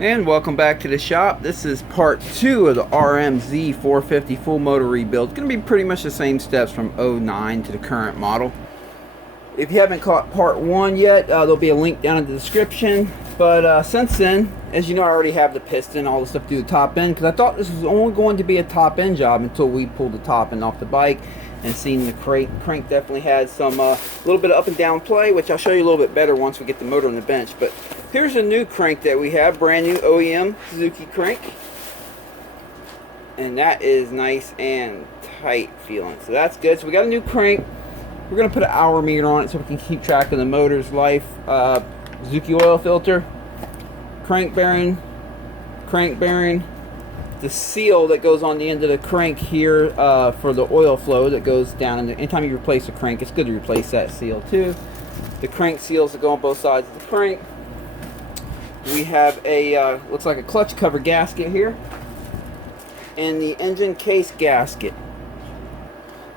And welcome back to the shop. This is part 2 of the RMZ450 full motor rebuild. It's going to be pretty much the same steps from '09 to the current model. If you haven't caught part 1 yet, there'll be a link down in the description. But since then, as you know, I already have the piston, all the stuff to do the top end, because I thought this was only going to be a top end job until we pulled the top end off the bike and seen the crank definitely had some little bit of up and down play, which I'll show you a little bit better once we get the motor on the bench. But here's a new crank that we have, brand new OEM Suzuki crank, and that is nice and tight feeling, so that's good. So we got a new crank. We're going to put an hour meter on it so we can keep track of the motor's life. Suzuki oil filter, crank bearing, the seal that goes on the end of the crank here for the oil flow that goes down. And anytime you replace a crank, it's good to replace that seal too. The crank seals that go on both sides of the crank. We have a looks like a clutch cover gasket here, and the engine case gasket.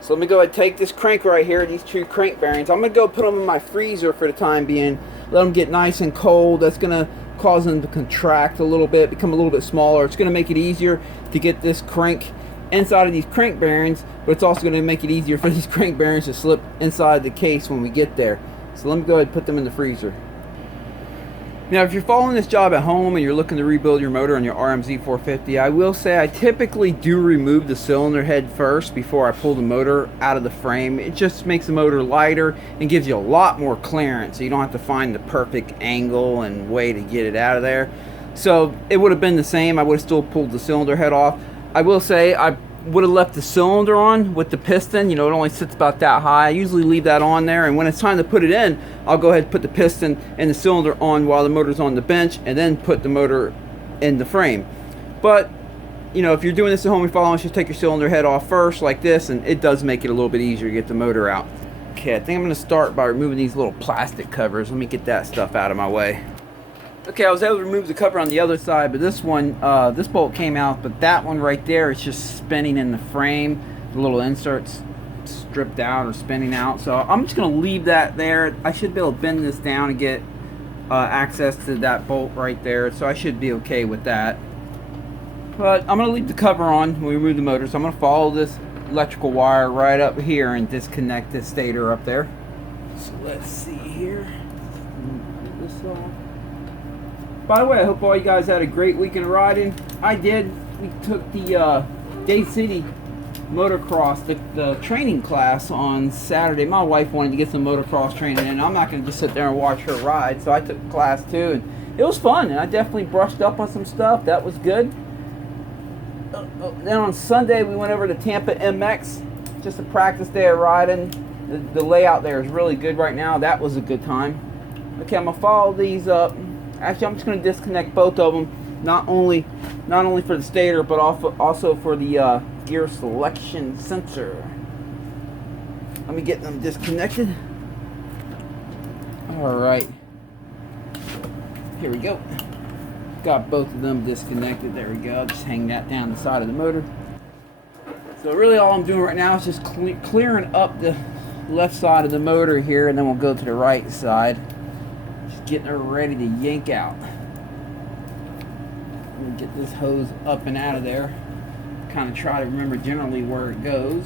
So let me go ahead and take this crank right here, these two crank bearings. I'm going to go put them in my freezer for the time being. Let them get nice and cold. That's going to cause them to contract a little bit, become a little bit smaller. It's going to make it easier to get this crank inside of these crank bearings, but it's also going to make it easier for these crank bearings to slip inside the case when we get there. So let me go ahead and put them in the freezer. Now, if you're following this job at home and you're looking to rebuild your motor on your RMZ450, I will say I typically do remove the cylinder head first before I pull the motor out of the frame. It just makes the motor lighter and gives you a lot more clearance, so you don't have to find the perfect angle and way to get it out of there. So it would have been the same. I would have still pulled the cylinder head off. I will say I would have left the cylinder on with the piston. You know, it only sits about that high. I usually leave that on there, and when it's time to put it in, I'll go ahead and put the piston and the cylinder on while the motor's on the bench, and then put the motor in the frame. But you know, if you're doing this at home, you're following, just take your cylinder head off first like this, and it does make it a little bit easier to get the motor out. Okay, I think I'm going to start by removing these little plastic covers. Let me get that stuff out of my way. Okay, I was able to remove the cover on the other side, but this one, this bolt came out, but that one right there is just spinning in the frame. The little insert's stripped out or spinning out, so I'm just going to leave that there. I should be able to bend this down and get access to that bolt right there, so I should be okay with that. But I'm going to leave the cover on when we remove the motor, so I'm going to follow this electrical wire right up here and disconnect this stator up there. So let's see here. Get this off. By the way, I hope all you guys had a great weekend of riding. I did. We took the Day City motocross, the training class on Saturday. My wife wanted to get some motocross training in. I'm not going to just sit there and watch her ride, so I took the class too, and it was fun, and I definitely brushed up on some stuff. That was good. Then on Sunday, we went over to Tampa MX, just a practice day of riding. The layout there is really good right now. That was a good time. Okay, I'm going to follow these up. Actually, I'm just going to disconnect both of them, not only for the stator, but also for the gear selection sensor. Let me get them disconnected. Alright, here we go. Got both of them disconnected. There we go. Just hang that down the side of the motor. So really all I'm doing right now is just clearing up the left side of the motor here, and then we'll go to the right side. Getting her ready to yank out. We'll get this hose up and out of there. Kind of try to remember generally where it goes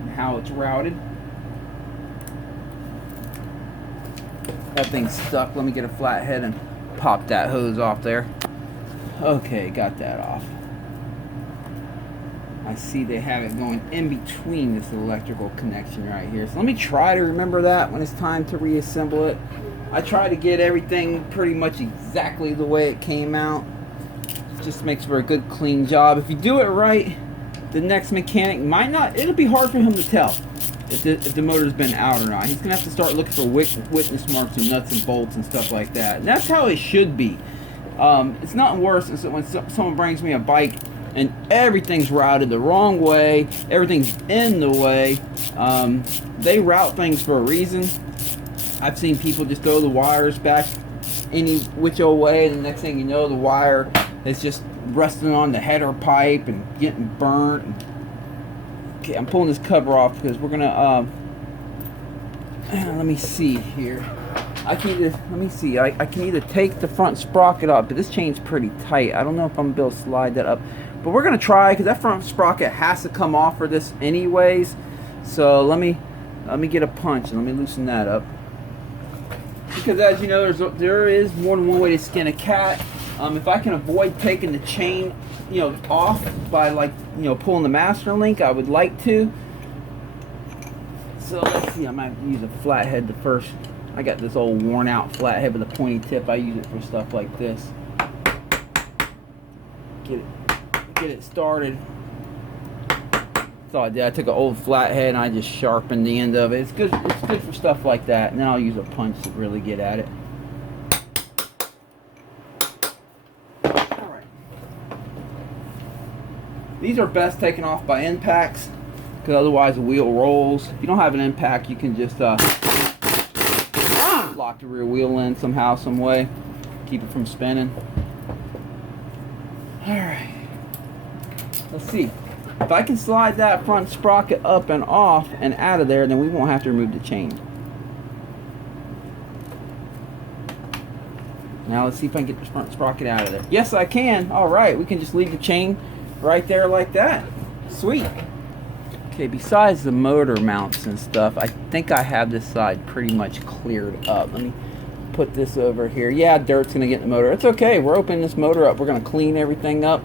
and how it's routed. That thing's stuck. Let me get a flat head and pop that hose off there. Okay, got that off. I see they have it going in between this electrical connection right here. So let me try to remember that when it's time to reassemble it. I try to get everything pretty much exactly the way it came out. Just makes for a good clean job. If you do it right, the next mechanic might not, it'll be hard for him to tell if the motor's been out or not. He's gonna have to start looking for witness marks and nuts and bolts and stuff like that. And that's how it should be. It's nothing worse than when someone brings me a bike and everything's routed the wrong way, everything's in the way. They route things for a reason. I've seen people just throw the wires back any which old way, and the next thing you know, the wire is just resting on the header pipe and getting burnt. Okay, I'm pulling this cover off because we're gonna let me see here. I can either, let me see, I can either take the front sprocket up, but this chain's pretty tight. I don't know if I'm gonna be able to slide that up, but we're gonna try, because that front sprocket has to come off for this anyways. So let me get a punch and let me loosen that up. Because as you know, there is more than one way to skin a cat. If I can avoid taking the chain, you know, off by, like, you know, pulling the master link, I would like to. So let's see, I might use a flathead the first. I got this old worn out flathead with a pointy tip. I use it for stuff like this. Get it started. That's all I did. I took an old flathead and I just sharpened the end of it. It's good for stuff like that. And then I'll use a punch to really get at it. Alright. These are best taken off by impacts, because otherwise the wheel rolls. If you don't have an impact, you can just lock the rear wheel in somehow, some way, keep it from spinning. Alright, let's see. If I can slide that front sprocket up and off and out of there, then we won't have to remove the chain. Now let's see if I can get the front sprocket out of there. Yes, I can. Alright, we can just leave the chain right there like that. Sweet. Okay, besides the motor mounts and stuff, I think I have this side pretty much cleared up. Let me put this over here. Yeah, dirt's gonna get in the motor. It's okay, we're opening this motor up. We're gonna clean everything up.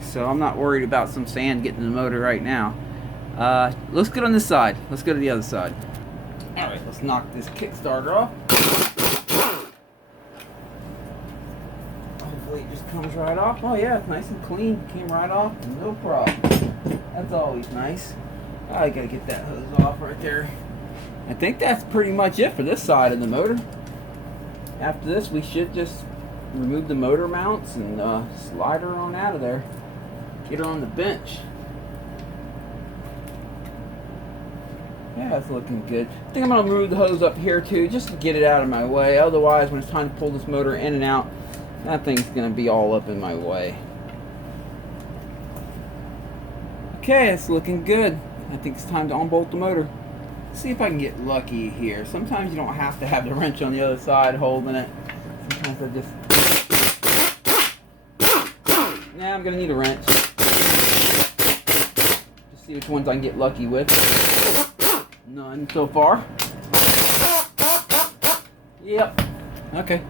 So I'm not worried about some sand getting in the motor right now. Let's get on this side. Let's go to the other side. All right, let's knock this Kickstarter off. Hopefully it just comes right off. Oh yeah, it's nice and clean. Came right off, no problem. That's always nice. I gotta get that hose off right there. I think that's pretty much it for this side of the motor. After this, we should just remove the motor mounts and slide her on out of there. Get her on the bench. Yeah, it's looking good. I think I'm gonna move the hose up here too, just to get it out of my way. Otherwise, when it's time to pull this motor in and out, that thing's gonna be all up in my way. Okay, it's looking good. I think it's time to unbolt the motor. Let's see if I can get lucky here. Sometimes you don't have to have the wrench on the other side holding it. Sometimes I just... Yeah, I'm gonna need a wrench. Just see which ones I can get lucky with. None so far. Yep. Okay.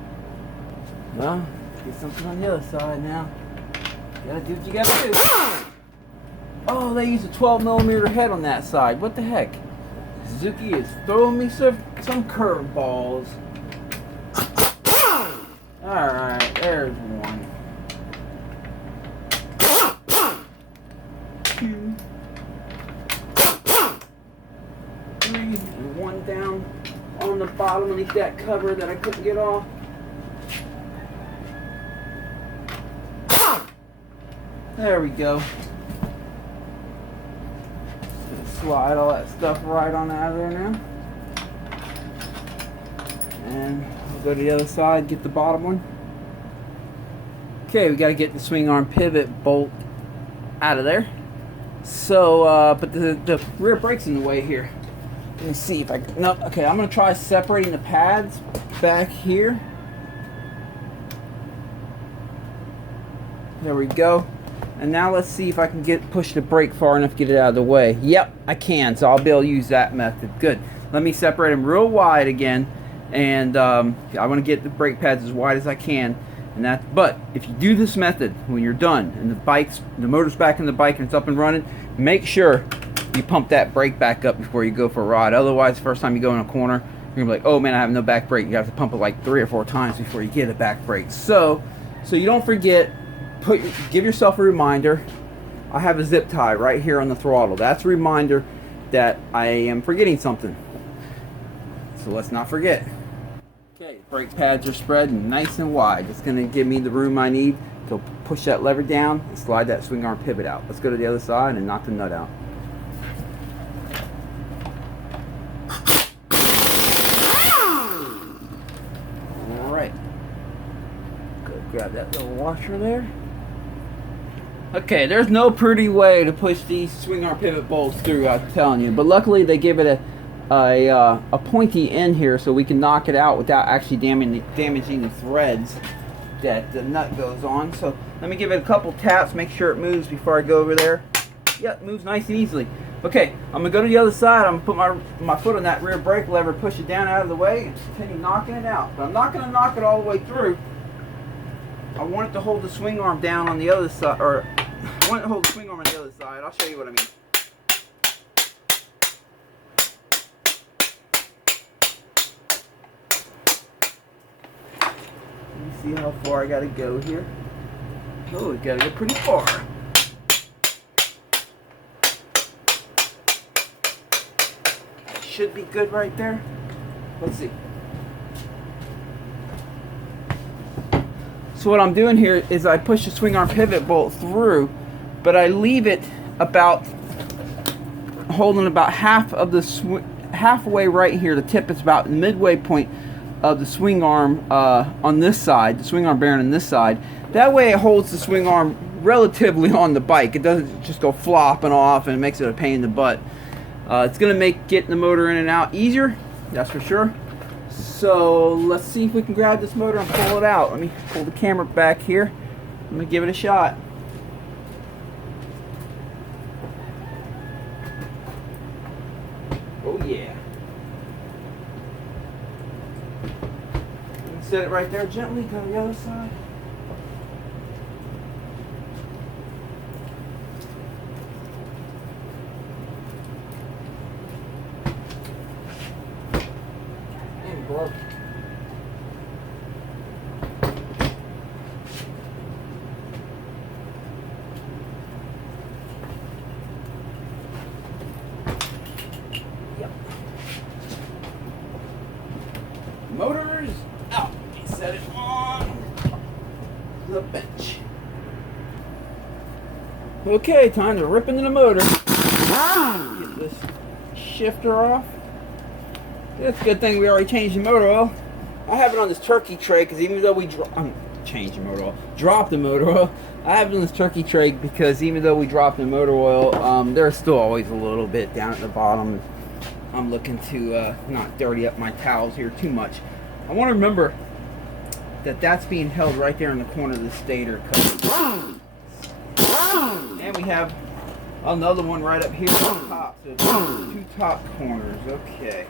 Well, get something on the other side now. Gotta do what you gotta do. Oh, they used a 12mm head on that side. What the heck? Suzuki is throwing me some curveballs. Alright, there's one. 2, 3, and one down on the bottom underneath that cover that I couldn't get off. There we go. Slide all that stuff right on out of there now. And I'll go to the other side, get the bottom one. Okay, we got to get the swing arm pivot bolt out of there. So, but the rear brake's in the way here. Let me see if I can. No, okay, I'm going to try separating the pads back here. There we go. And now let's see if I can push the brake far enough to get it out of the way. Yep, I can, so I'll be able to use that method. Good. Let me separate them real wide again, and I want to get the brake pads as wide as I can. But if you do this method when you're done and the motor's back in the bike and it's up and running, make sure you pump that brake back up before you go for a ride. Otherwise, the first time you go in a corner, you're gonna be like, oh man, I have no back brake. You have to pump it like 3 or 4 times before you get a back brake. So you don't forget. Give yourself a reminder. I have a zip tie right here on the throttle. That's a reminder that I am forgetting something. So let's not forget. Okay, brake pads are spread nice and wide. It's going to give me the room I need to push that lever down and slide that swing arm pivot out. Let's go to the other side and knock the nut out. All right. Go grab that little washer there. Okay, there's no pretty way to push these swing arm pivot bolts through, I'm telling you. But luckily they give it a pointy end here so we can knock it out without actually damaging the threads that the nut goes on. So let me give it a couple taps, make sure it moves before I go over there. Yeah, it moves nice and easily. Okay, I'm gonna go to the other side. I'm gonna put my foot on that rear brake lever, push it down out of the way, and continue knocking it out. But I'm not gonna knock it all the way through. I want it to hold the swing arm down on the other side, or I want it to hold the swing arm on the other side. I'll show you what I mean. Let me see how far I gotta go here. Oh, we gotta go pretty far. Should be good right there. Let's see. So what I'm doing here is I push the swing arm pivot bolt through, but I leave it about holding about half of the halfway right here. The tip is about midway point of the swing arm on this side, the swing arm bearing on this side. That way it holds the swing arm relatively on the bike. It doesn't just go flopping off and it makes it a pain in the butt. It's going to make getting the motor in and out easier, that's for sure. So let's see if we can grab this motor and pull it out. Let me pull the camera back here. Let me give it a shot. Oh yeah. Set it right there gently, go to the other side. Broke. Yep. Motors out. Set it on the bench. Okay, time to rip into the motor. Get this shifter off. It's a good thing we already changed the motor oil. I have it on this turkey tray because even though we dropped the motor oil, I have it on this turkey tray because even though we dropped the motor oil, there's still always a little bit down at the bottom. I'm looking to not dirty up my towels here too much. I want to remember that that's being held right there in the corner of the stator cover. And we have another one right up here on the top. So two top corners. Okay.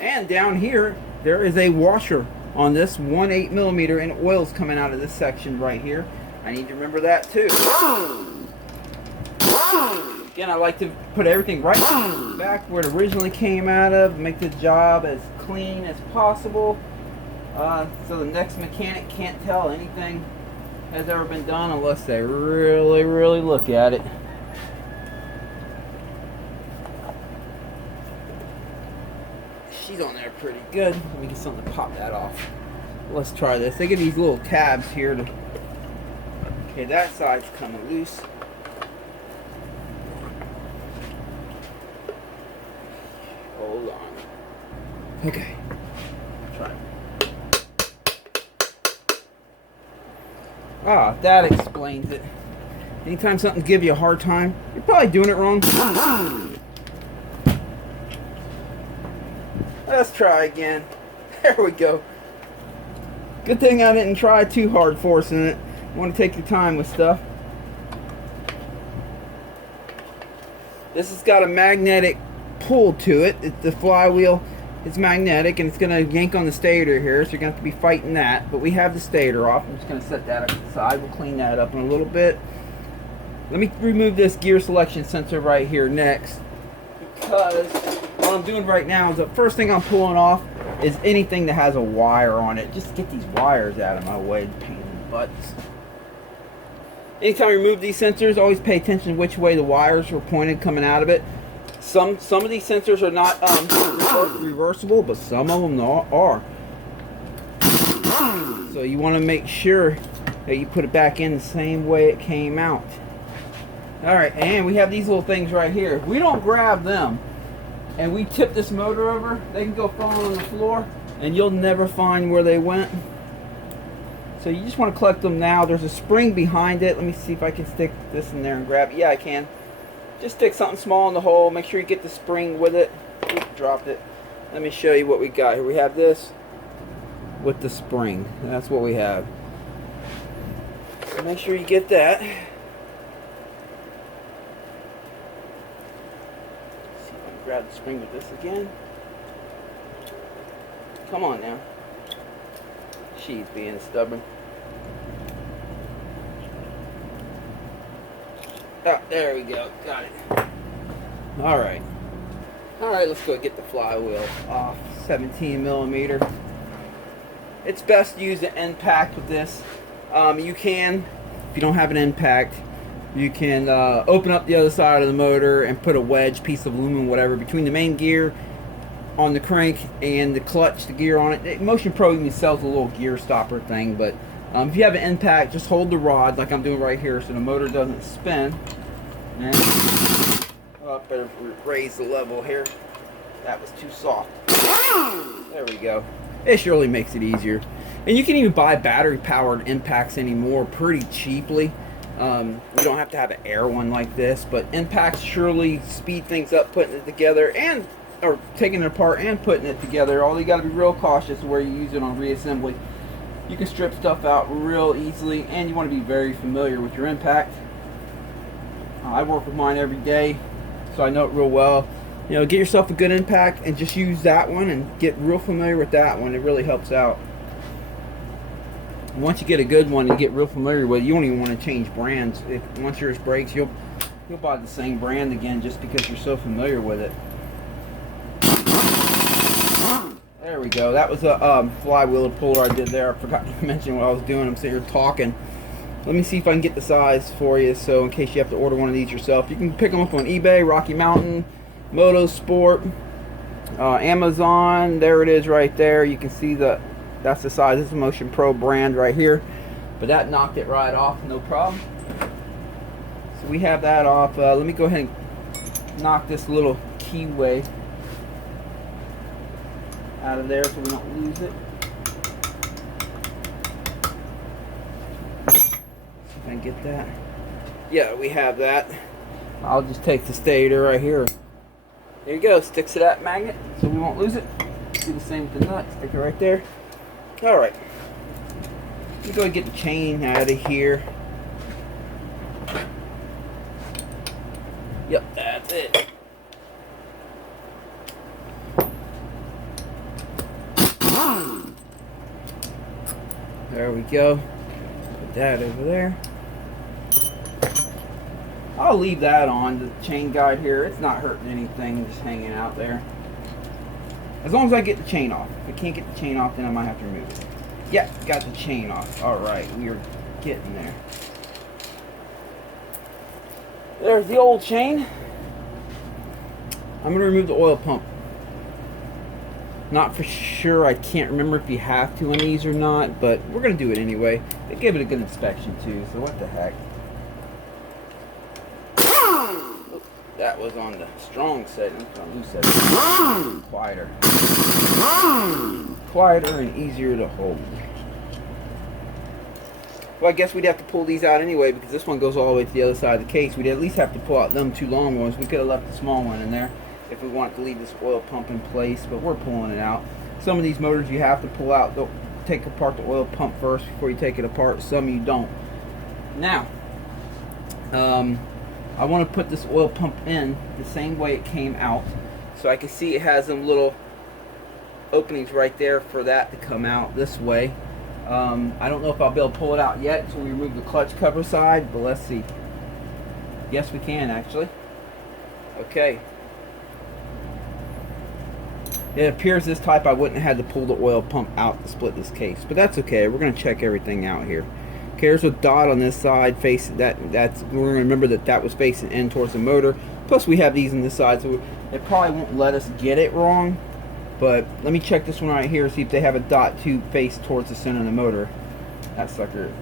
And down here, there is a washer on this 1/8 millimeter, and oil's coming out of this section right here. I need to remember that too. Again, I like to put everything right back where it originally came out of, make the job as clean as possible, so the next mechanic can't tell anything has ever been done unless they really look at it. She's on there pretty good. Let me get something to pop that off. Let's try this. They give these little tabs here to... Okay, that side's coming loose. Hold on. Okay. Try it. Ah, that explains it. Anytime something gives you a hard time, you're probably doing it wrong. Let's try again. There we go. Good thing I didn't try too hard forcing it. You want to take your time with stuff. This has got a magnetic pull to it. The flywheel is magnetic and it's going to yank on the stator here, so you're going to have to be fighting that. But we have the stator off. I'm just going to set that aside. We'll clean that up in a little bit. Let me remove this gear selection sensor right here next, because what I'm doing right now is the first thing I'm pulling off is anything that has a wire on it. Just get these wires out of my way, pain in the butts. Anytime you remove these sensors, always pay attention to which way the wires are pointed coming out of it. Some of these sensors are not reversible, but some of them are. So you want to make sure that you put it back in the same way it came out. Alright, and we have these little things right here. If we don't grab them and we tip this motor over, they can go falling on the floor and you'll never find where they went. So you just want to collect them now. There's a spring behind it. Let me see if I can stick this in there and grab it. Yeah, I can. Just stick something small in the hole. Make sure you get the spring with it. Oops, dropped it. Let me show you what we got here. We have this with the spring. That's what we have. So make sure you get that. See if I can grab the spring with this again. Come on now. She's being stubborn. Oh, there we go. Got it. Alright. Alright, let's go get the flywheel off. 17 millimeter. It's best to use an impact with this. You can, if you don't have an impact, you can open up the other side of the motor and put a wedge, piece of aluminum, whatever, between the main gear on the crank and the clutch, the gear on it. Motion Pro even sells a little gear stopper thing, but if you have an impact, just hold the rod like I'm doing right here so the motor doesn't spin. And better raise the level here. That was too soft. There we go. It surely makes it easier. And you can even buy battery powered impacts anymore pretty cheaply. You don't have to have an air one like this, but impacts surely speed things up putting it together or taking it apart and putting it together. All you got to be real cautious where you use it on reassembly. You can strip stuff out real easily, and you want to be very familiar with your impact. I work with mine every day, so I know it real well. You know, get yourself a good impact and just use that one and get real familiar with that one. It really helps out. Once you get a good one and get real familiar with it, you don't even want to change brands. Once yours breaks, you'll buy the same brand again just because you're so familiar with it. There we go. That was a flywheel puller I did there. I forgot to mention what I was doing. I'm sitting here talking. Let me see if I can get the size for you, so in case you have to order one of these yourself. You can pick them up on eBay, Rocky Mountain, Motorsport, Amazon. There it is right there. You can see that's the size. This is a Motion Pro brand right here. But that knocked it right off, no problem. So we have that off. Let me go ahead and knock this little keyway out of there so we don't lose it. See if I can get that. Yeah, we have that. I'll just take the stator right here. There you go. Sticks to that magnet so we won't lose it. Do the same with the nut. Stick it right there. Alright. Let me go and get the chain out of here. Yep, that's it. There we go. Put that over there. I'll leave that on, the chain guide here. It's not hurting anything, just hanging out there. As long as I get the chain off. If I can't get the chain off, then I might have to remove it. Yeah, got the chain off. Alright, we are getting there. There's the old chain. I'm going to remove the oil pump. Not for sure. I can't remember if you have to on these or not, but we're going to do it anyway. They give it a good inspection too, so what the heck. Oops, that was on the strong setting. On loose setting. Quieter. Quieter and easier to hold. Well, I guess we'd have to pull these out anyway because this one goes all the way to the other side of the case. We'd at least have to pull out them two long ones. We could have left the small one in there if we wanted to leave this oil pump in place, but we're pulling it out. Some of these motors you have to pull out, take apart the oil pump first before you take it apart. Some you don't. Now, I want to put this oil pump in the same way it came out, so I can see it has them little openings right there for that to come out this way. I don't know if I'll be able to pull it out yet until we remove the clutch cover side, but let's see. Yes, we can actually. Okay. It appears this type I wouldn't have had to pull the oil pump out to split this case, but that's okay. We're going to check everything out here. Okay, there's a dot on this side facing that's we're going to remember that was facing in towards the motor. Plus we have these on this side, so it probably won't let us get it wrong. But let me check this one right here, see if they have a dot to face towards the center of the motor. That sucker.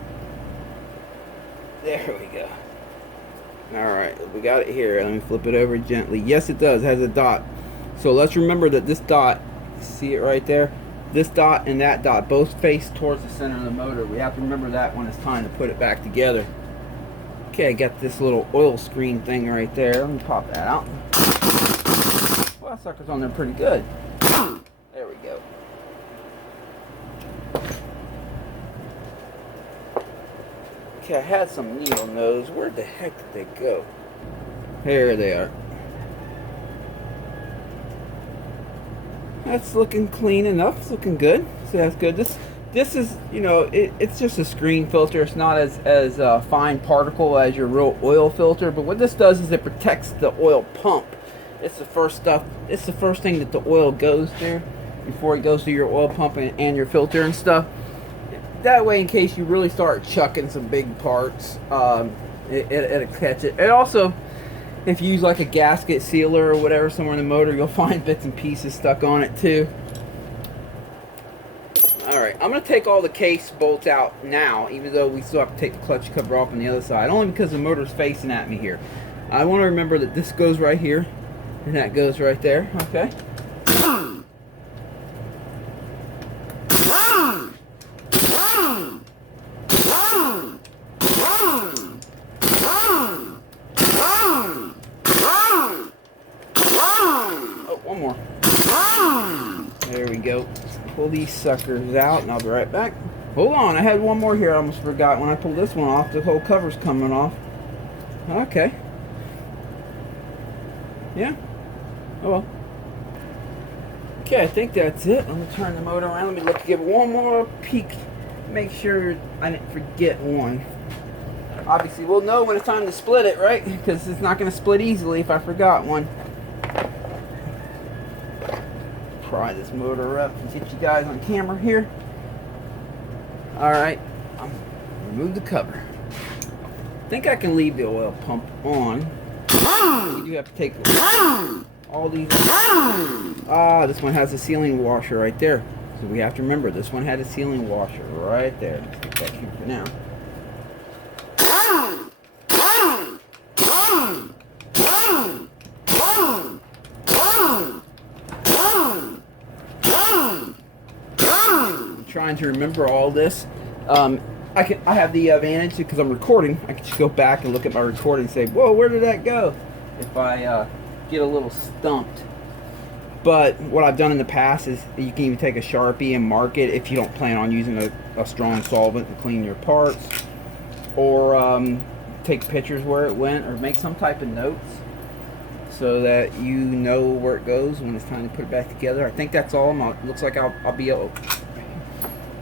There we go. Alright, we got it here. Let me flip it over gently. Yes, it does. It has a dot. So let's remember that this dot, see it right there? This dot and that dot both face towards the center of the motor. We have to remember that when it's time to put it back together. Okay, I got this little oil screen thing right there. Let me pop that out. Well, that sucker's on there pretty good. There we go. Okay, I had some needle nose. Where the heck did they go? There they are. That's looking clean enough. It's looking good. So that's good. This is, you know, it's just a screen filter. It's not as fine particle as your real oil filter. But what this does is it protects the oil pump. It's the first stuff. It's the first thing that the oil goes through before it goes to your oil pump and your filter and stuff. That way, in case you really start chucking some big parts, it'll catch it. And also, if you use like a gasket sealer or whatever somewhere in the motor, you'll find bits and pieces stuck on it too. Alright, I'm going to take all the case bolts out now, even though we still have to take the clutch cover off on the other side, only because the motor's facing at me here. I want to remember that this goes right here, and that goes right there, okay? Oh, one more. There we go. Pull these suckers out and I'll be right back. Hold on, I had one more here I almost forgot. When I pull this one off, the whole cover's coming off. Okay. Yeah. Oh well. Okay, I think that's it. Let me turn the motor around. Let me give one more peek. Make sure I didn't forget one. Obviously, we'll know when it's time to split it, right? Because it's not going to split easily if I forgot one. Pry this motor up and get you guys on camera here. Alright, remove the cover. I think I can leave the oil pump on. You do have to take all these. This one has a sealing washer right there. So we have to remember, this one had a sealing washer right there. Let's get that here for now. Trying to remember all this. I have the advantage because I'm recording. I can just go back and look at my recording and say, whoa, where did that go? If I get a little stumped. But what I've done in the past is you can even take a Sharpie and mark it if you don't plan on using a strong solvent to clean your parts, or take pictures where it went, or make some type of notes so that you know where it goes when it's time to put it back together. I think that's all. Looks like I'll be able.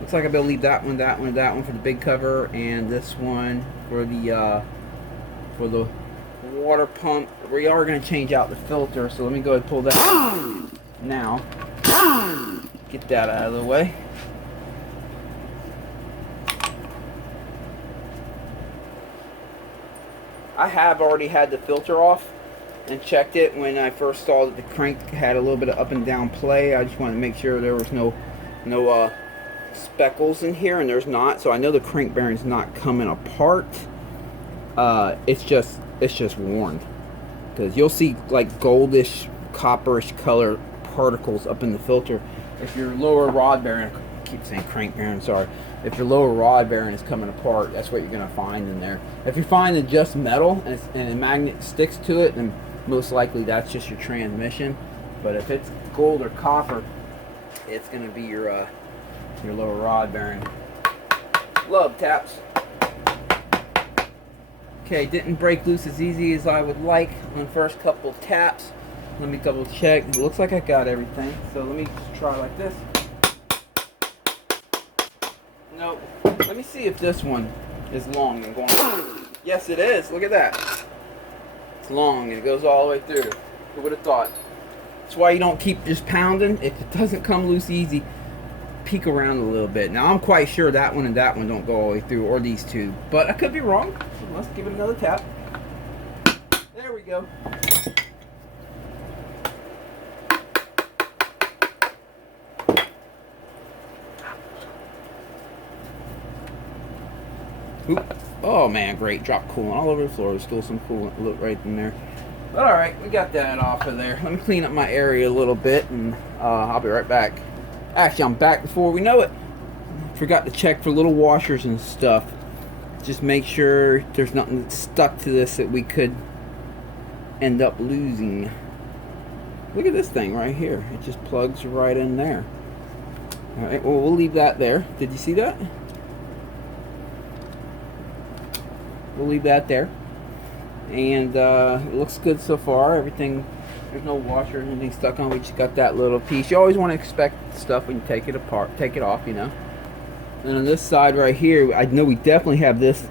Looks like I'll be able to leave that one, that one, that one for the big cover, and this one for the water pump. We are going to change out the filter, so let me go ahead and pull that now. Get that out of the way. I have already had the filter off and checked it when I first saw that the crank had a little bit of up and down play. I just wanted to make sure there was no speckles in here, and there's not. So I know the crank bearing's not coming apart. It's just worn, because you'll see like goldish, copperish color particles up in the filter. If your lower rod bearing, I keep saying crank bearing, sorry. If your lower rod bearing is coming apart, that's what you're going to find in there. If you find it just metal and a magnet sticks to it, then most likely that's just your transmission. But if it's gold or copper, it's going to be your lower rod bearing. Love taps. Okay, didn't break loose as easy as I would like on the first couple of taps. Let me double check. It looks like I got everything. So let me just try like this. Nope. Let me see if this one is long and going on. Yes, it is. Look at that. It's long and it goes all the way through. Who would have thought? That's why you don't keep just pounding. If it doesn't come loose easy, peek around a little bit. Now I'm quite sure that one and that one don't go all the way through, or these two, but I could be wrong. So let's give it another tap. There we go. Oop. Oh man, great. Drop coolant all over the floor. There's still some coolant right in there. But alright, we got that off of there. Let me clean up my area a little bit, and I'll be right back. Actually, I'm back before we know it. Forgot to check for little washers and stuff. just make sure there's nothing stuck to this that we could end up losing. Look at this thing right here. It just plugs right in there. Alright, well, we'll leave that there. Did you see that? We'll leave that there. And it looks good so far. Everything, there's no washer or anything stuck on. We just got that little piece. You always want to expect stuff when you take it apart, take it off, you know. And on this side right here, I know we definitely have this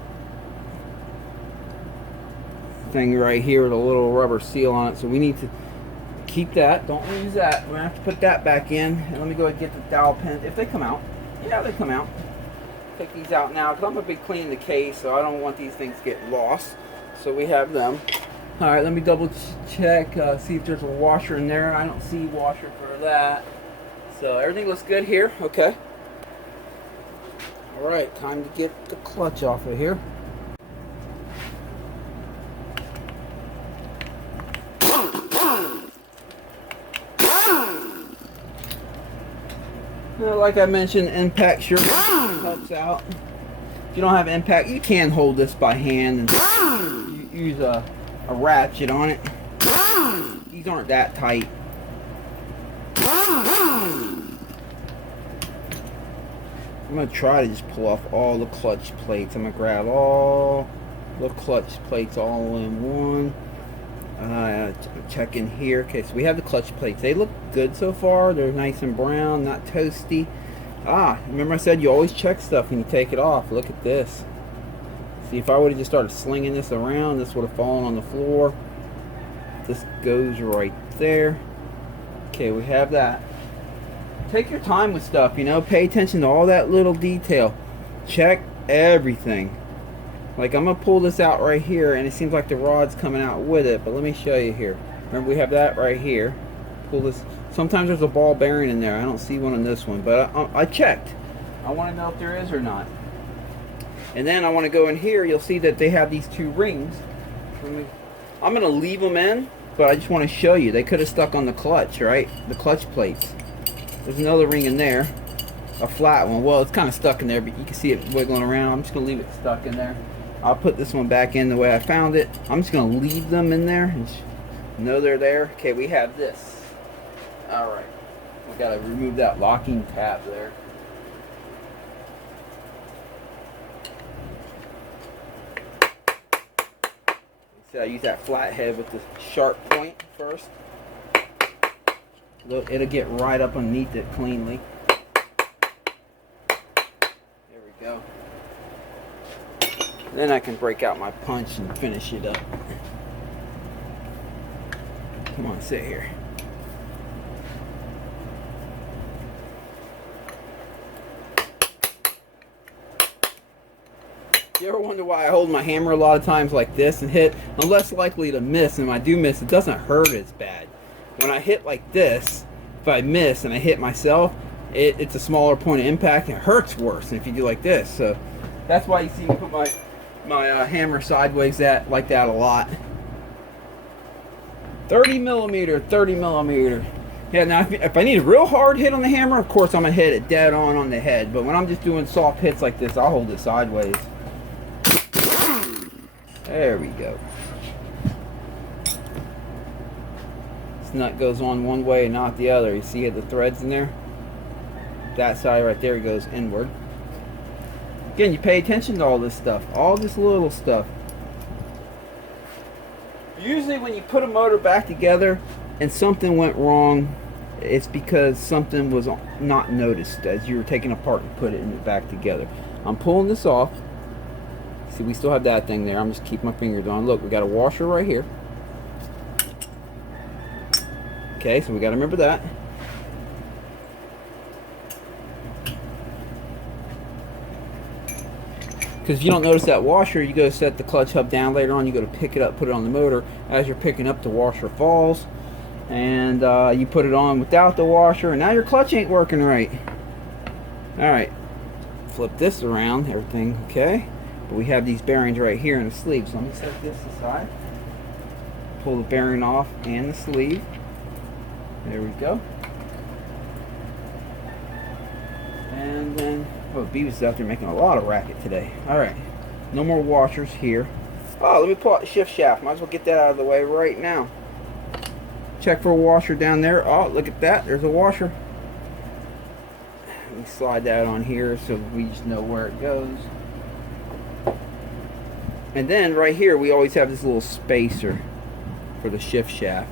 thing right here with a little rubber seal on it, so we need to keep that. Don't lose that. We're gonna have to put that back in. And let me go ahead and get the dowel pins if they come out. Yeah, they come out. Take these out now because I'm gonna be cleaning the case, so I don't want these things to get lost. So we have them. All right, let me double check, see if there's a washer in there. I don't see a washer for that. So everything looks good here. Okay. All right, time to get the clutch off of here. Like I mentioned, impact sure helps out. If you don't have impact, you can hold this by hand and use a ratchet on it. These aren't that tight. I'm going to try to just pull off all the clutch plates. I'm going to grab all the clutch plates all in one. Check in here. Okay, so we have the clutch plates. They look good so far. They're nice and brown, not toasty. Remember I said you always check stuff when you take it off. Look at this. See, if I would have just started slinging this around, this would have fallen on the floor. This goes right there. Okay, we have that. Take your time with stuff, you know. Pay attention to all that little detail. Check everything. Like, I'm going to pull this out right here, and it seems like the rod's coming out with it, but let me show you here. Remember, we have that right here. Pull this. Sometimes there's a ball bearing in there. I don't see one on this one, but I checked. I want to know if there is or not. And then I want to go in here. You'll see that they have these two rings. I'm going to leave them in, but I just want to show you. They could have stuck on the clutch, right? The clutch plates. There's another ring in there. A flat one. Well, it's kind of stuck in there, but you can see it wiggling around. I'm just going to leave it stuck in there. I'll put this one back in the way I found it. I'm just going to leave them in there and know they're there. Okay, we have this. Alright. We got to remove that locking tab there. See, I use that flathead with the sharp point first. It'll get right up underneath it cleanly. There we go. Then I can break out my punch and finish it up. Come on, sit here. You ever wonder why I hold my hammer a lot of times like this and hit? I'm less likely to miss, and when I do miss, it doesn't hurt as bad. When I hit like this, if I miss and I hit myself, it's a smaller point of impact and it hurts worse than if you do like this. So that's why you see me put my hammer sideways like that a lot. 30 millimeter. Yeah, now if I need a real hard hit on the hammer, of course I'm going to hit it dead on the head. But when I'm just doing soft hits like this, I'll hold it sideways. There we go. This nut goes on one way, not the other. You see the threads in there? That side right there goes inward. Again, you pay attention to all this stuff, all this little stuff. Usually when you put a motor back together and something went wrong, it's because something was not noticed as you were taking apart and put it back together. I'm pulling this off. See, we still have that thing there. I'm just keeping my fingers on. Look, we got a washer right here. Okay, so we got to remember that. Because if you don't notice that washer, you go to set the clutch hub down later on. You go to pick it up, put it on the motor. As you're picking up, the washer falls. And you put it on without the washer, and now your clutch ain't working right. Alright, flip this around, everything okay. But we have these bearings right here in the sleeve. So let me set this aside. Pull the bearing off and the sleeve. There we go. And then, oh, Beavis is out there making a lot of racket today. Alright, No more washers here. Oh, let me pull out the shift shaft. Might as well get that out of the way right now. Check for a washer down there. Oh, look at that. There's a washer. Let me slide that on here so we just know where it goes. And then right here we always have this little spacer for the shift shaft.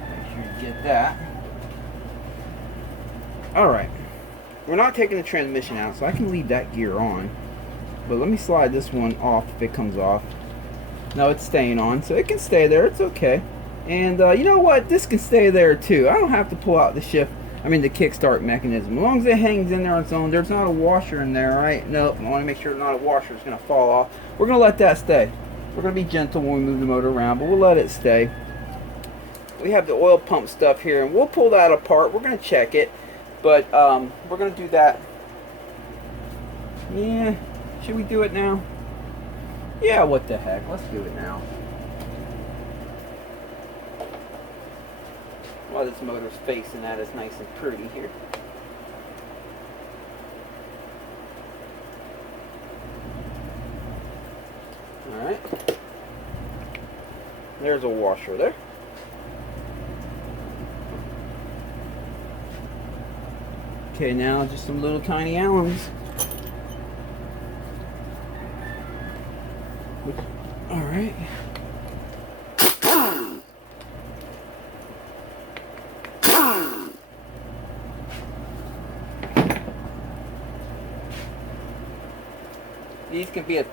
Make sure you get that. Alright. We're not taking the transmission out, so I can leave that gear on. But let me slide this one off if it comes off. No, it's staying on, so it can stay there. It's okay. And you know what? This can stay there too. I don't have to pull out the the kickstart mechanism. As long as it hangs in there on its own, there's not a washer in there, right? Nope. I want to make sure not a washer is going to fall off. We're going to let that stay. We're going to be gentle when we move the motor around, but we'll let it stay. We have the oil pump stuff here, and we'll pull that apart. We're going to check it, but we're going to do that. Yeah. Should we do it now? Yeah, what the heck. Let's do it now. While this motor's facing that, it's nice and pretty here. Alright. There's a washer there. Okay, now just some little tiny Allens. Alright. These can be a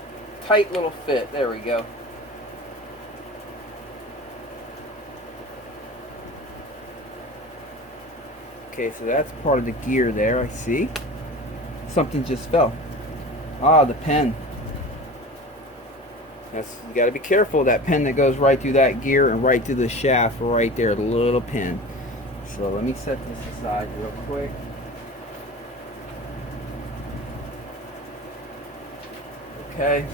tight little fit. There we go. Okay, so that's part of the gear there, I see. Something just fell. Ah, the pen. You got to be careful. That pin that goes right through that gear and right through the shaft right there, the little pin. So let me set this aside real quick. Okay.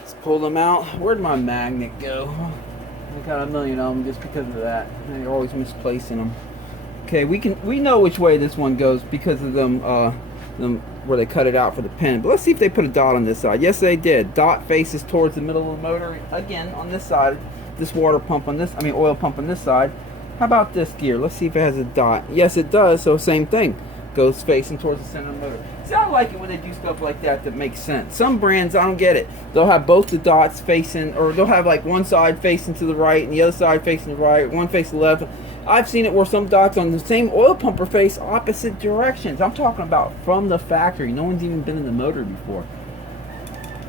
Let's pull them out. Where'd my magnet go? I got a million of them just because of that. They're always misplacing them. Okay, we know which way this one goes because of them where they cut it out for the pin. But let's see if they put a dot on this side. Yes, they did. Dot faces towards the middle of the motor. Again, on this side, this water pump on this, oil pump on this side. How about this gear? Let's see if it has a dot. Yes, it does. So same thing. Goes facing towards the center of the motor. See, I like it when they do stuff like that that makes sense. Some brands, I don't get it. They'll have both the dots facing, or they'll have like one side facing to the right and the other side facing the right, one facing the left. I've seen it where some dots on the same oil pumper face opposite directions. I'm talking about from the factory. No one's even been in the motor before.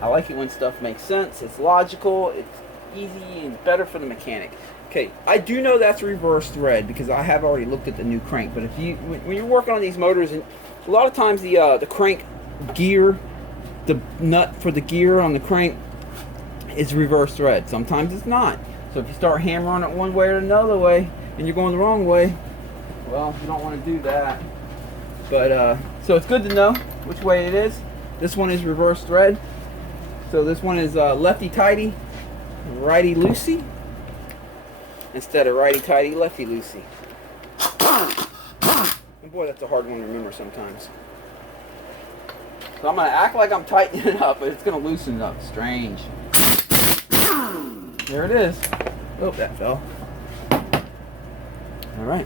I like it when stuff makes sense. It's logical. It's easy and better for the mechanic. Okay, I do know that's reverse thread because I have already looked at the new crank. But if when you're working on these motors, and a lot of times the crank gear, the nut for the gear on the crank is reverse thread. Sometimes it's not. So if you start hammering it one way or another way, and you're going the wrong way, well, you don't want to do that. But so it's good to know which way it is. This one is reverse thread. So this one is lefty tighty, righty loosey, instead of righty tighty, lefty loosey. And boy, that's a hard one to remember sometimes. So I'm gonna act like I'm tightening it up, but it's gonna loosen it up. Strange. There it is. Oh, that fell. All right.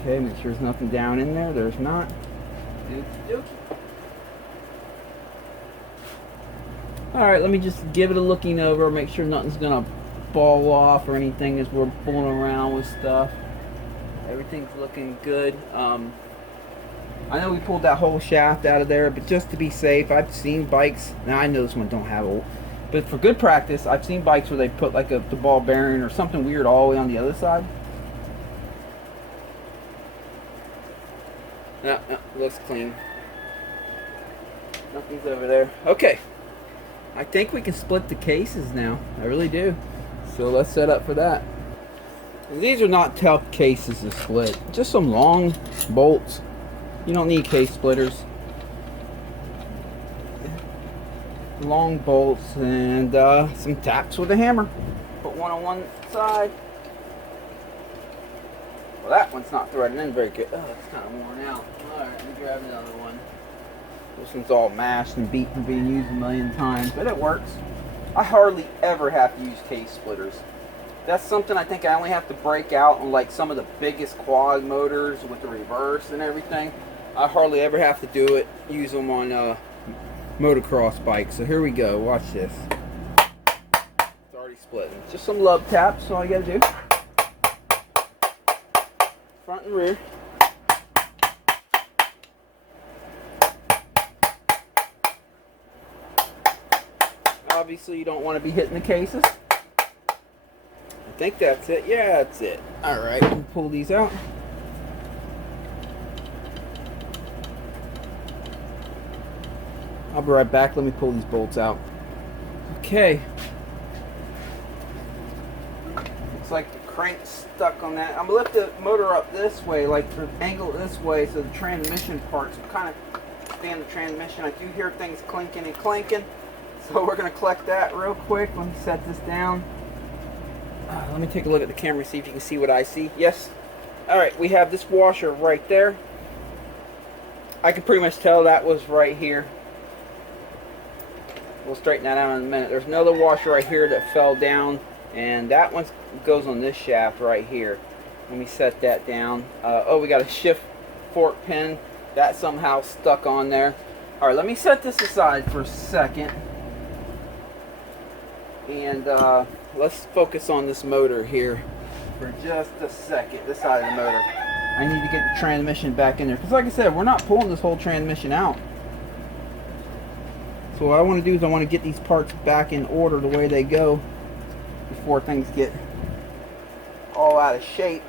Okay, make sure there's nothing down in there. There's not. All right, let me just give it a looking over, make sure nothing's gonna fall off or anything as we're fooling around with stuff. Everything's looking good. I know we pulled that whole shaft out of there, but just to be safe, I've seen bikes. Now I know this one don't have a, but for good practice, I've seen bikes where they put like the ball bearing or something weird all the way on the other side. No, looks clean. Nothing's over there. Okay. I think we can split the cases now. I really do. So let's set up for that. And these are not tough cases to split. Just some long bolts. You don't need case splitters. Long bolts and some taps with a hammer. Put one on one side. Well, that one's not threading in very good. Oh, it's kind of worn out. Alright, let me grab another one. This one's all mashed and beat from being used a million times, but it works. I hardly ever have to use case splitters. That's something I think I only have to break out on like some of the biggest quad motors with the reverse and everything. I hardly ever have to do it, use them on motocross bikes. So here we go, watch this. It's already splitting. Just some love taps, so all you gotta do. Front and rear. Obviously you don't want to be hitting the cases. I think that's it. Yeah, that's it. Alright, pull these out. I'll be right back. Let me pull these bolts out. Okay. Looks like the crank's stuck on that. I'm going to lift the motor up this way, like angle it this way, so the transmission parts kind of stay in the transmission. I do hear things clinking and clanking. So we're going to collect that real quick. Let me set this down. Let me take a look at the camera, see if you can see what I see. Yes. Alright, we have this washer right there. I can pretty much tell that was right here. We'll straighten that out in a minute. There's another washer right here that fell down, and that one goes on this shaft right here. Let me set that down. Oh, we got a shift fork pin. That somehow stuck on there. Alright, let me set this aside for a second. And let's focus on this motor here for just a second, this side of the motor. I need to get the transmission back in there, because like I said, we're not pulling this whole transmission out. So what I want to do is I want to get these parts back in order the way they go before things get all out of shape.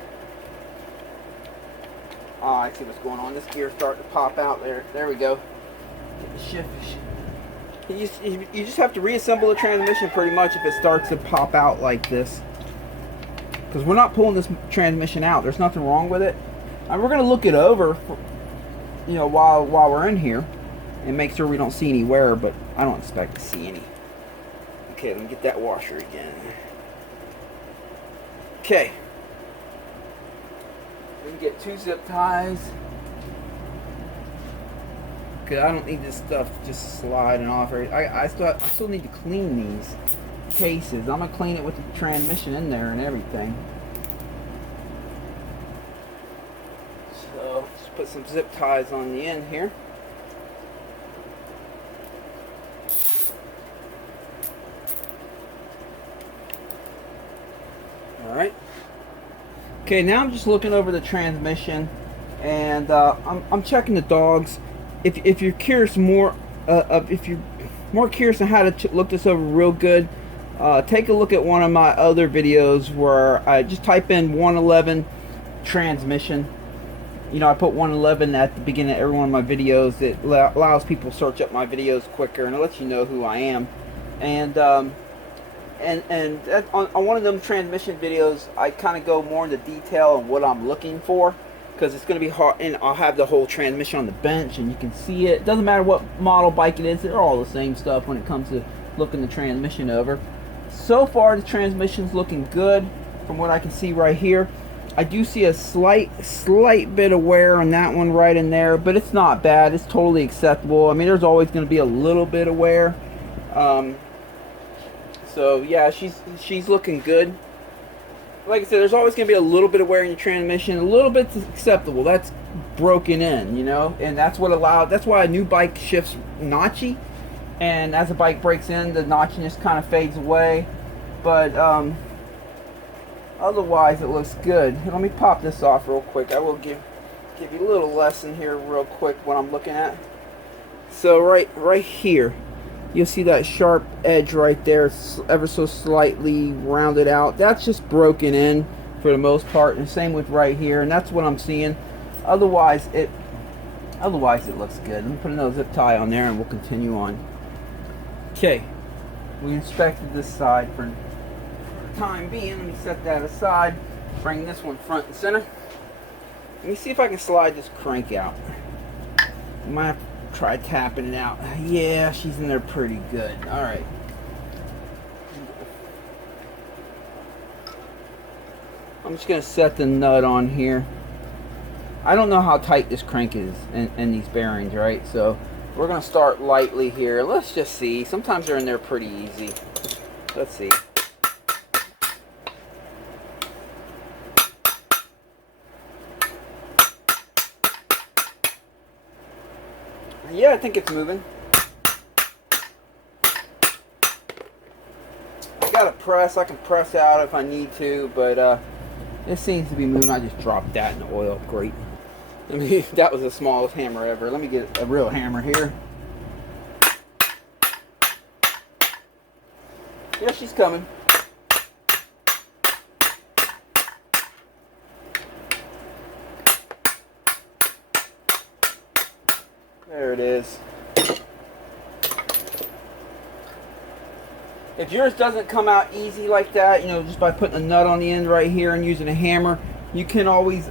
Oh, I see what's going on. This gear's starting to pop out there. There we go. Get the shift. You just have to reassemble the transmission pretty much if it starts to pop out like this, because we're not pulling this transmission out. There's nothing wrong with it, and we're going to look it over for, you know, while we're in here and make sure we don't see any wear, but I don't expect to see any. Okay, let me get that washer again. Okay, we can get 2 zip ties. Cause I don't need this stuff just sliding off. I still need to clean these cases. I'm gonna clean it with the transmission in there and everything. So just put some zip ties on the end here. All right. Okay, now I'm just looking over the transmission, and I'm checking the dogs. If you're curious more, if you're more curious on how to look this over real good, take a look at one of my other videos where I just type in 111 transmission. You know, I put 111 at the beginning of every one of my videos. It allows people to search up my videos quicker, and it lets you know who I am. And that, on one of them transmission videos, I kind of go more into detail on what I'm looking for, because it's going to be hard, and I'll have the whole transmission on the bench and you can see it. Doesn't matter what model bike it is, they're all the same stuff when it comes to looking the transmission over. So far the transmission's looking good from what I can see right here. I do see a slight bit of wear on that one right in there, but it's not bad. It's totally acceptable. I mean, there's always going to be a little bit of wear. So yeah, she's looking good. Like I said, there's always going to be a little bit of wear in your transmission. A little bit's acceptable. That's broken in, you know, and that's why a new bike shifts notchy, and as the bike breaks in, the notchiness kind of fades away. But otherwise, it looks good. Let me pop this off real quick. I will give you a little lesson here real quick what I'm looking at. So right here, you'll see that sharp edge right there, ever so slightly rounded out. That's just broken in for the most part, and same with right here, and that's what I'm seeing. Otherwise it looks good. Let me put another zip tie on there and we'll continue on. Okay, we inspected this side for the time being. Let me set that aside, bring this one front and center. Let me see if I can slide this crank out. I might have to try tapping it out. Yeah, she's in there pretty good. All right. I'm just going to set the nut on here. I don't know how tight this crank is and these bearings, right? So we're going to start lightly here. Let's just see. Sometimes they're in there pretty easy. Let's see. Yeah, I think it's moving. I got to press. I can press out if I need to, but this seems to be moving. I just dropped that in the oil. Great. That was the smallest hammer ever. Let me get a real hammer here. Yeah, she's coming. There it is. If yours doesn't come out easy like that, you know, just by putting a nut on the end right here and using a hammer, you can always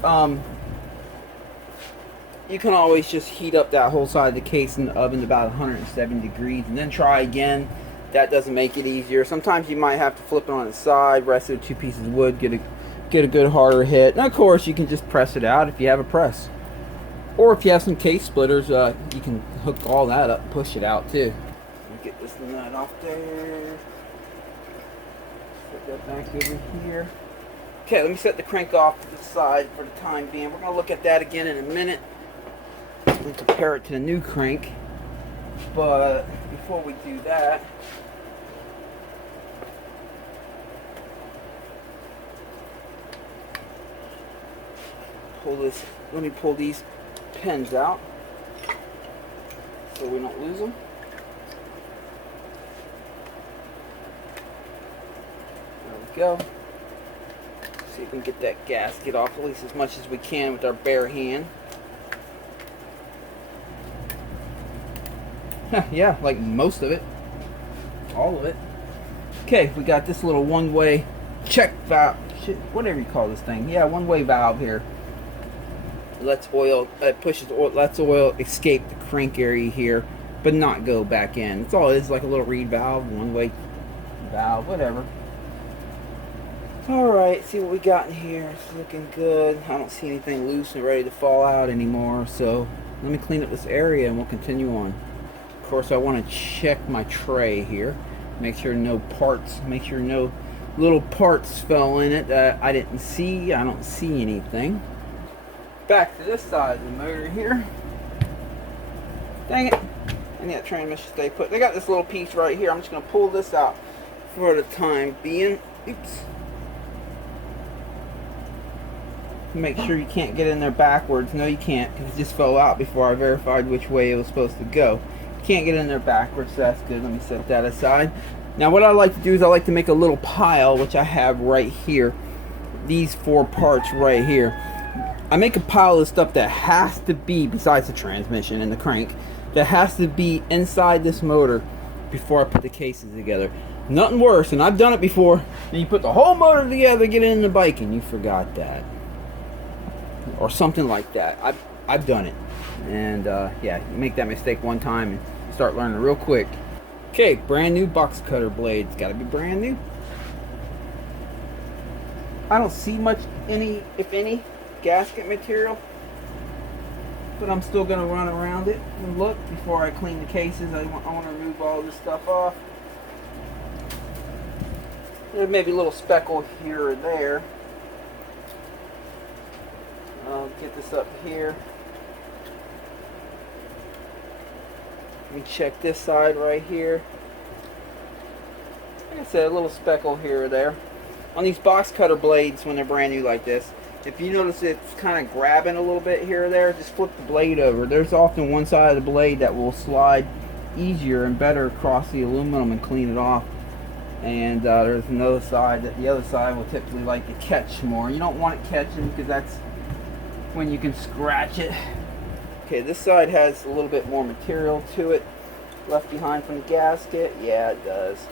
just heat up that whole side of the case in the oven to about 170 degrees and then try again. That doesn't make it easier. Sometimes you might have to flip it on its side, rest of the 2 pieces of wood, get a good harder hit. And of course you can just press it out if you have a press. Or if you have some case splitters, you can hook all that up and push it out too. Let me get this nut off there. Put that back over here. Okay, let me set the crank off to the side for the time being. We're going to look at that again in a minute and compare it to the new crank. But before we do that, let me pull these pins out so we don't lose them. There we go. See if we can get that gasket off at least as much as we can with our bare hand. Yeah, like most of it. All of it. Okay, we got this little one-way check valve, whatever you call this thing. Yeah, one-way valve here. Lets oil, pushes oil, lets oil escape the crank area here, but not go back in. That's all it is, like a little reed valve, one-way valve, whatever. Alright, see what we got in here. It's looking good. I don't see anything loose and ready to fall out anymore, so let me clean up this area and we'll continue on. Of course, I want to check my tray here. Make sure no parts, make sure no little parts fell in it that I didn't see. I don't see anything. Back to this side of the motor here. Dang it. I need that transmission stay put. They got this little piece right here. I'm just going to pull this out for the time being. Oops. Make sure you can't get in there backwards. No, you can't, because it just fell out before I verified which way it was supposed to go. Can't get in there backwards, so that's good. Let me set that aside. Now what I like to do is I like to make a little pile, which I have right here. These 4 parts right here. I make a pile of stuff that has to be, besides the transmission and the crank, that has to be inside this motor before I put the cases together. Nothing worse, and I've done it before, and you put the whole motor together, get it in the bike, and you forgot that. Or something like that. I've done it. And yeah, you make that mistake one time and start learning real quick. Okay, brand new box cutter blades. Gotta be brand new. I don't see much, if any, gasket material, but I'm still gonna run around it and look before I clean the cases. I want to remove all this stuff off. There may be a little speckle here or there. Get this up here. Let me check this side right here. Like I said, a little speckle here or there. On these box cutter blades, when they're brand new like this, if you notice it's kind of grabbing a little bit here or there, just flip the blade over. There's often one side of the blade that will slide easier and better across the aluminum and clean it off. And there's another side that the other side will typically like to catch more. You don't want it catching because that's when you can scratch it. Okay, this side has a little bit more material to it left behind from the gasket. Yeah, it does.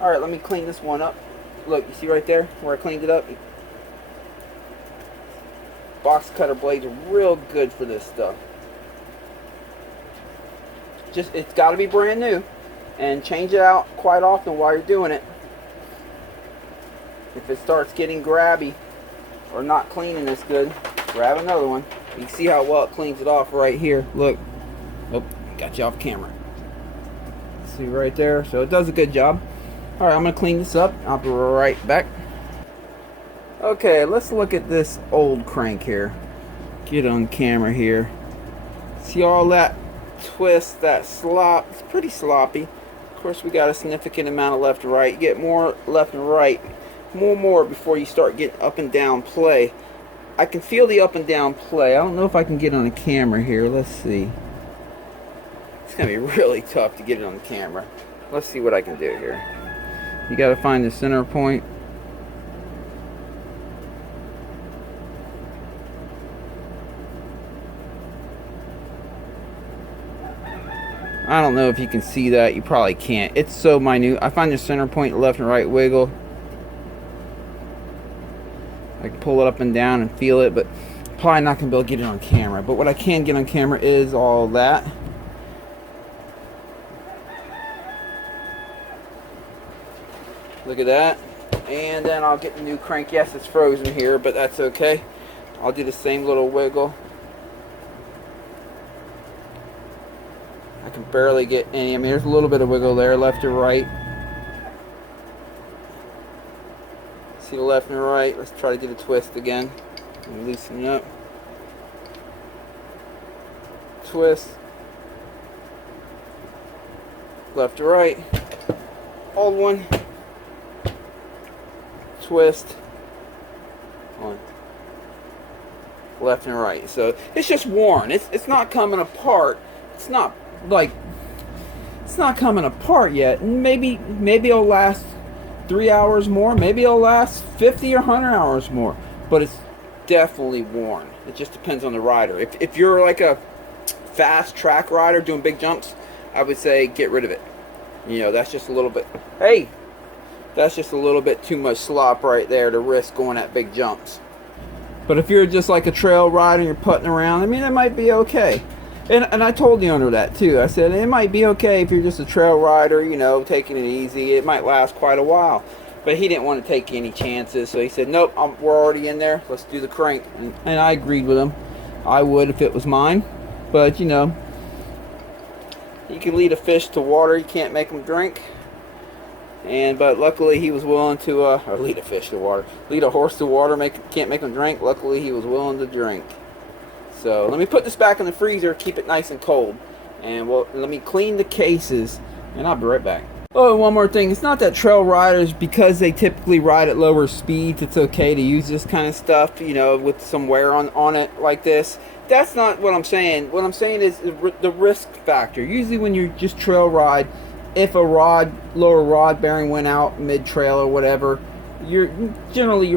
Alright, let me clean this one up. Look, you see right there where I cleaned it up? Box cutter blades are real good for this stuff. Just, it's got to be brand new, and change it out quite often while you're doing it. If it starts getting grabby, or not cleaning this good, grab another one. You can see how well it cleans it off right here. Look. Oh, got you off camera. See right there? So it does a good job. Alright, I'm going to clean this up. I'll be right back. Okay, let's look at this old crank here. Get on camera here. See all that twist, that slop? It's pretty sloppy. Of course, we got a significant amount of left and right. You get more left and right. More before you start getting up and down play. I can feel the up and down play. I don't know if I can get on the camera here. Let's see. It's going to be really tough to get it on the camera. Let's see what I can do here. You got to find the center point. I don't know if you can see that. You probably can't. It's so minute. I find the center point, left and right wiggle. I can pull it up and down and feel it, but probably not going to be able to get it on camera. But what I can get on camera is all that. Look at that. And then I'll get the new crank. Yes, it's frozen here, but that's okay. I'll do the same little wiggle. I can barely get any. I mean, there's a little bit of wiggle there, left to right. See the left and right. Let's try to get a twist again. And loosen it up. Twist. Left to right. Hold one. Twist. On. Left and right. So it's just worn. It's not coming apart. It's not like, it's not coming apart yet. Maybe it'll last 3 hours more. Maybe it'll last 50 or 100 hours more. But it's definitely worn. It just depends on the rider. If you're like a fast track rider doing big jumps, I would say get rid of it. You know, that's just a little bit, hey, that's just a little bit too much slop right there to risk going at big jumps. But if you're just like a trail rider and you're putting around, I mean, it might be okay. And I told the owner that too. I said it might be okay if you're just a trail rider, you know, taking it easy. It might last quite a while. But he didn't want to take any chances, so he said, nope, we're already in there. Let's do the crank. And I agreed with him. I would if it was mine. But, you know, you can lead a fish to water. You can't make him drink. But luckily he was willing to, or lead a fish to water. Lead a horse to water, can't make him drink. Luckily he was willing to drink. So let me put this back in the freezer, keep it nice and cold. And let me clean the cases, and I'll be right back. Oh, one more thing. It's not that trail riders, because they typically ride at lower speeds, it's okay to use this kind of stuff, you know, with some wear on it like this. That's not what I'm saying. What I'm saying is the risk factor. Usually when you just trail ride, if a lower rod bearing went out mid-trail or whatever, you're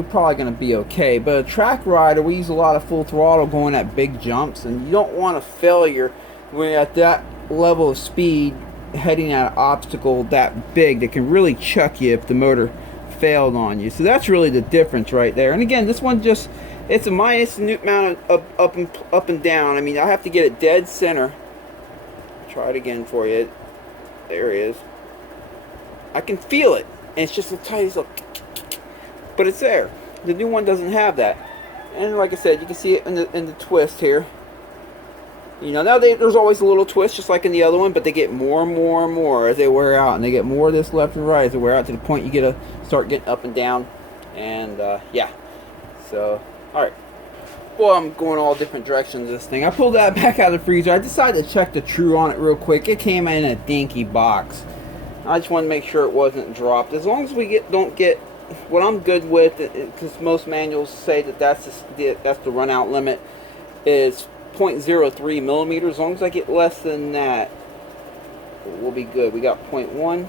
probably going to be okay. But a track rider, we use a lot of full throttle going at big jumps, and you don't want a failure when you're at that level of speed heading at an obstacle that big that can really chuck you if the motor failed on you. So that's really the difference right there. And again, this one just, it's a minute amount of up and down. I mean, I have to get it dead center. Try it again for you. There it is. I can feel it, and it's just a tiny little, but it's there. The new one doesn't have that. And like I said, you can see it in the twist here. You know, now there's always a little twist just like in the other one, but they get more and more and more as they wear out, and they get more of this left and right as they wear out, to the point you get to start getting up and down. And yeah, so alright, well, I'm going all different directions with this thing. I pulled that back out of the freezer. I decided to check the true on it real quick. It came in a dinky box. I just wanted to make sure it wasn't dropped. As long as we don't get what I'm good with, because most manuals say that that's the run out limit, is 0.03 millimeters. As long as I get less than that, we'll be good. We got 0.1.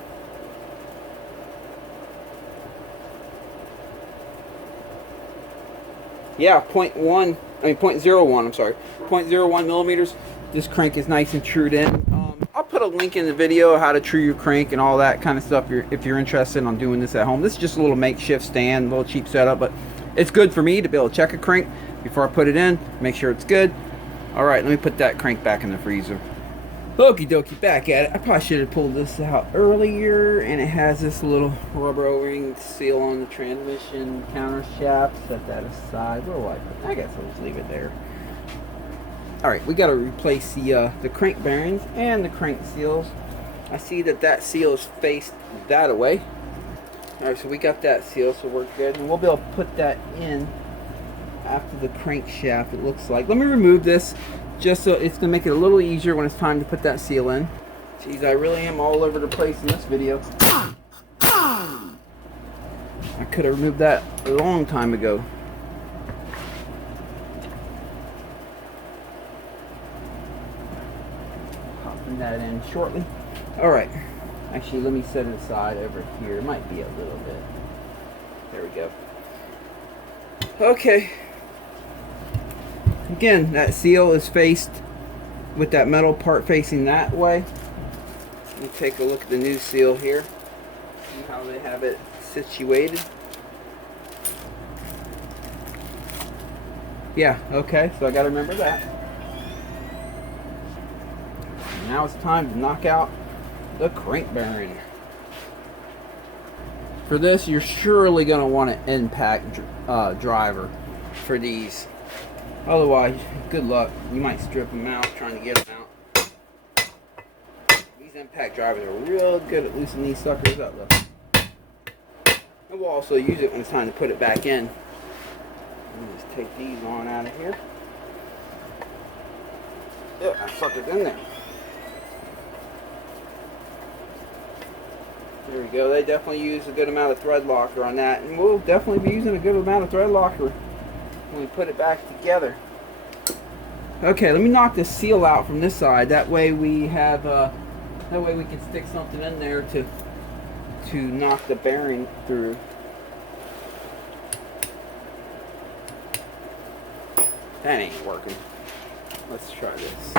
Yeah, 0.01, I'm sorry. 0.01 millimeters. This crank is nice and trued in. I'll put a link in the video how to true your crank and all that kind of stuff if you're interested in doing this at home. This is just a little makeshift stand, a little cheap setup, but it's good for me to be able to check a crank before I put it in, make sure it's good. Alright, let me put that crank back in the freezer. Okie dokie, back at it. I probably should have pulled this out earlier, and it has this little rubber O-ring seal on the transmission counter shaft. Set that aside. Where will I put it? I guess I'll just leave it there. Alright, we got to replace the crank bearings and the crank seals. I see that seal is faced that way. Alright, so we got that seal, so we're good. And we'll be able to put that in after the crankshaft, it looks like. Let me remove this, just so it's going to make it a little easier when it's time to put that seal in. Jeez, I really am all over the place in this video. I could have removed that a long time ago. Popping that in shortly. Alright, actually let me set it aside over here. It might be a little bit. There we go. Okay. Again, that seal is faced with that metal part facing that way. Let me take a look at the new seal here. See how they have it situated. Yeah, okay, so I gotta remember that. Now it's time to knock out the crank bearing. For this, you're surely going to want an impact driver for these. Otherwise, good luck. You might strip them out trying to get them out. These impact drivers are real good at loosening these suckers up though. And we'll also use it when it's time to put it back in. Let me just take these on out of here. Yeah, that sucker's in there. There we go. They definitely use a good amount of thread locker on that, and we'll definitely be using a good amount of thread locker when we put it back together. Okay, let me knock this seal out from this side. That way we have, that way we can stick something in there to knock the bearing through. That ain't working. Let's try this.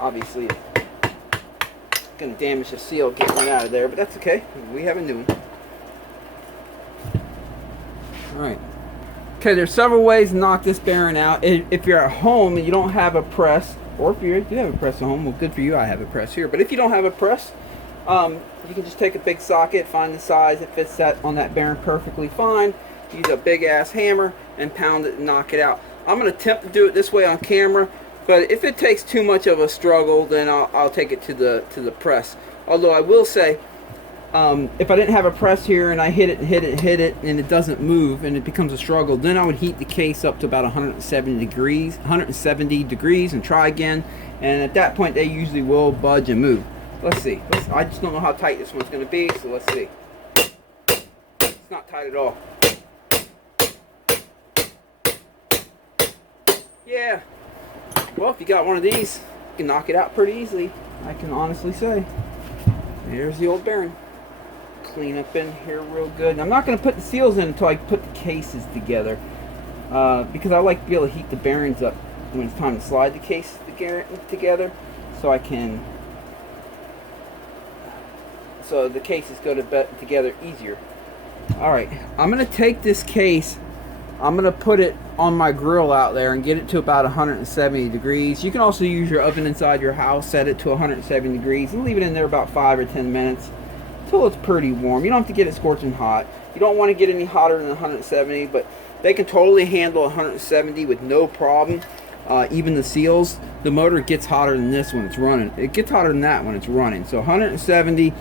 Obviously, it's going to damage the seal getting it out of there, but that's okay. We have a new one. Alright. Okay, there's several ways to knock this bearing out. If you're at home and you don't have a press, or if you do have a press at home, well, good for you, I have a press here. But if you don't have a press, you can just take a big socket, find the size that fits that on that bearing perfectly fine. Use a big ass hammer and pound it and knock it out. I'm going to attempt to do it this way on camera. But if it takes too much of a struggle, then I'll take it to the press. Although I will say, if I didn't have a press here and I hit it and hit it and hit it and it doesn't move and it becomes a struggle, then I would heat the case up to about 170 degrees and try again. And at that point, they usually will budge and move. Let's see. I just don't know how tight this one's going to be, so let's see. It's not tight at all. Yeah. Well, if you got one of these, you can knock it out pretty easily, I can honestly say. There's the old bearing. Clean up in here real good. And I'm not going to put the seals in until I put the cases together, because I like to be able to heat the bearings up when it's time to slide the cases together, so the cases go together easier. Alright, I'm going to take this case, I'm going to put it on my grill out there and get it to about 170 degrees. You can also use your oven inside your house, set it to 170 degrees and leave it in there about 5 or 10 minutes until it's pretty warm. You don't have to get it scorching hot. You don't want to get any hotter than 170, but they can totally handle 170 with no problem. Even the seals, the motor gets hotter than this when it's running. It gets hotter than that when it's running. So 170,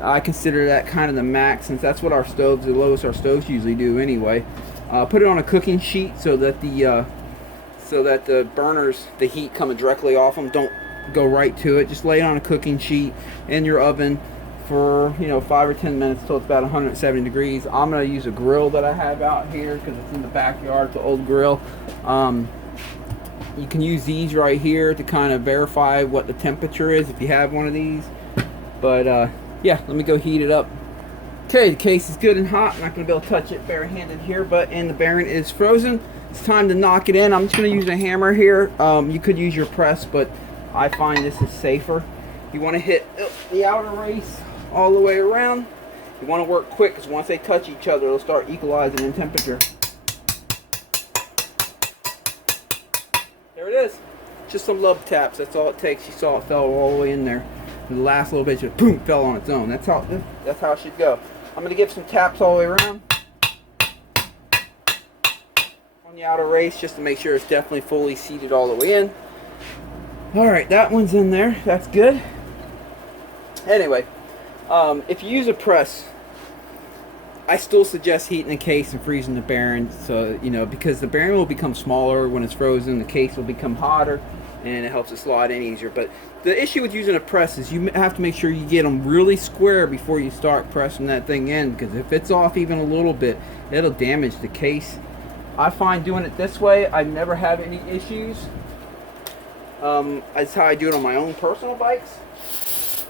I consider that kind of the max, since that's what our stoves, the lowest our stoves usually do anyway. Put it on a cooking sheet so that the burners, the heat coming directly off them, don't go right to it. Just lay it on a cooking sheet in your oven for 5 or 10 minutes till it's about 170 degrees. I'm going to use a grill that I have out here because it's in the backyard. It's an old grill. You can use these right here to kind of verify what the temperature is if you have one of these. But yeah, let me go heat it up. Okay, the case is good and hot. I'm not going to be able to touch it barehanded here, and the bearing is frozen. It's time to knock it in. I'm just going to use a hammer here. You could use your press, but I find this is safer. You want to hit the outer race all the way around. You want to work quick, because once they touch each other, they'll start equalizing in temperature. Just some love taps. That's all it takes. You saw it fell all the way in there. And the last little bit just boom, fell on its own. That's how it should go. I'm going to give some taps all the way around on the outer race just to make sure it's definitely fully seated all the way in. All right, that one's in there. That's good. Anyway, if you use a press, I still suggest heating the case and freezing the bearing, so because the bearing will become smaller when it's frozen, the case will become hotter, and it helps it slide in easier. But the issue with using a press is you have to make sure you get them really square before you start pressing that thing in, because if it's off even a little bit, it'll damage the case. I find doing it this way, I never have any issues. That's how I do it on my own personal bikes,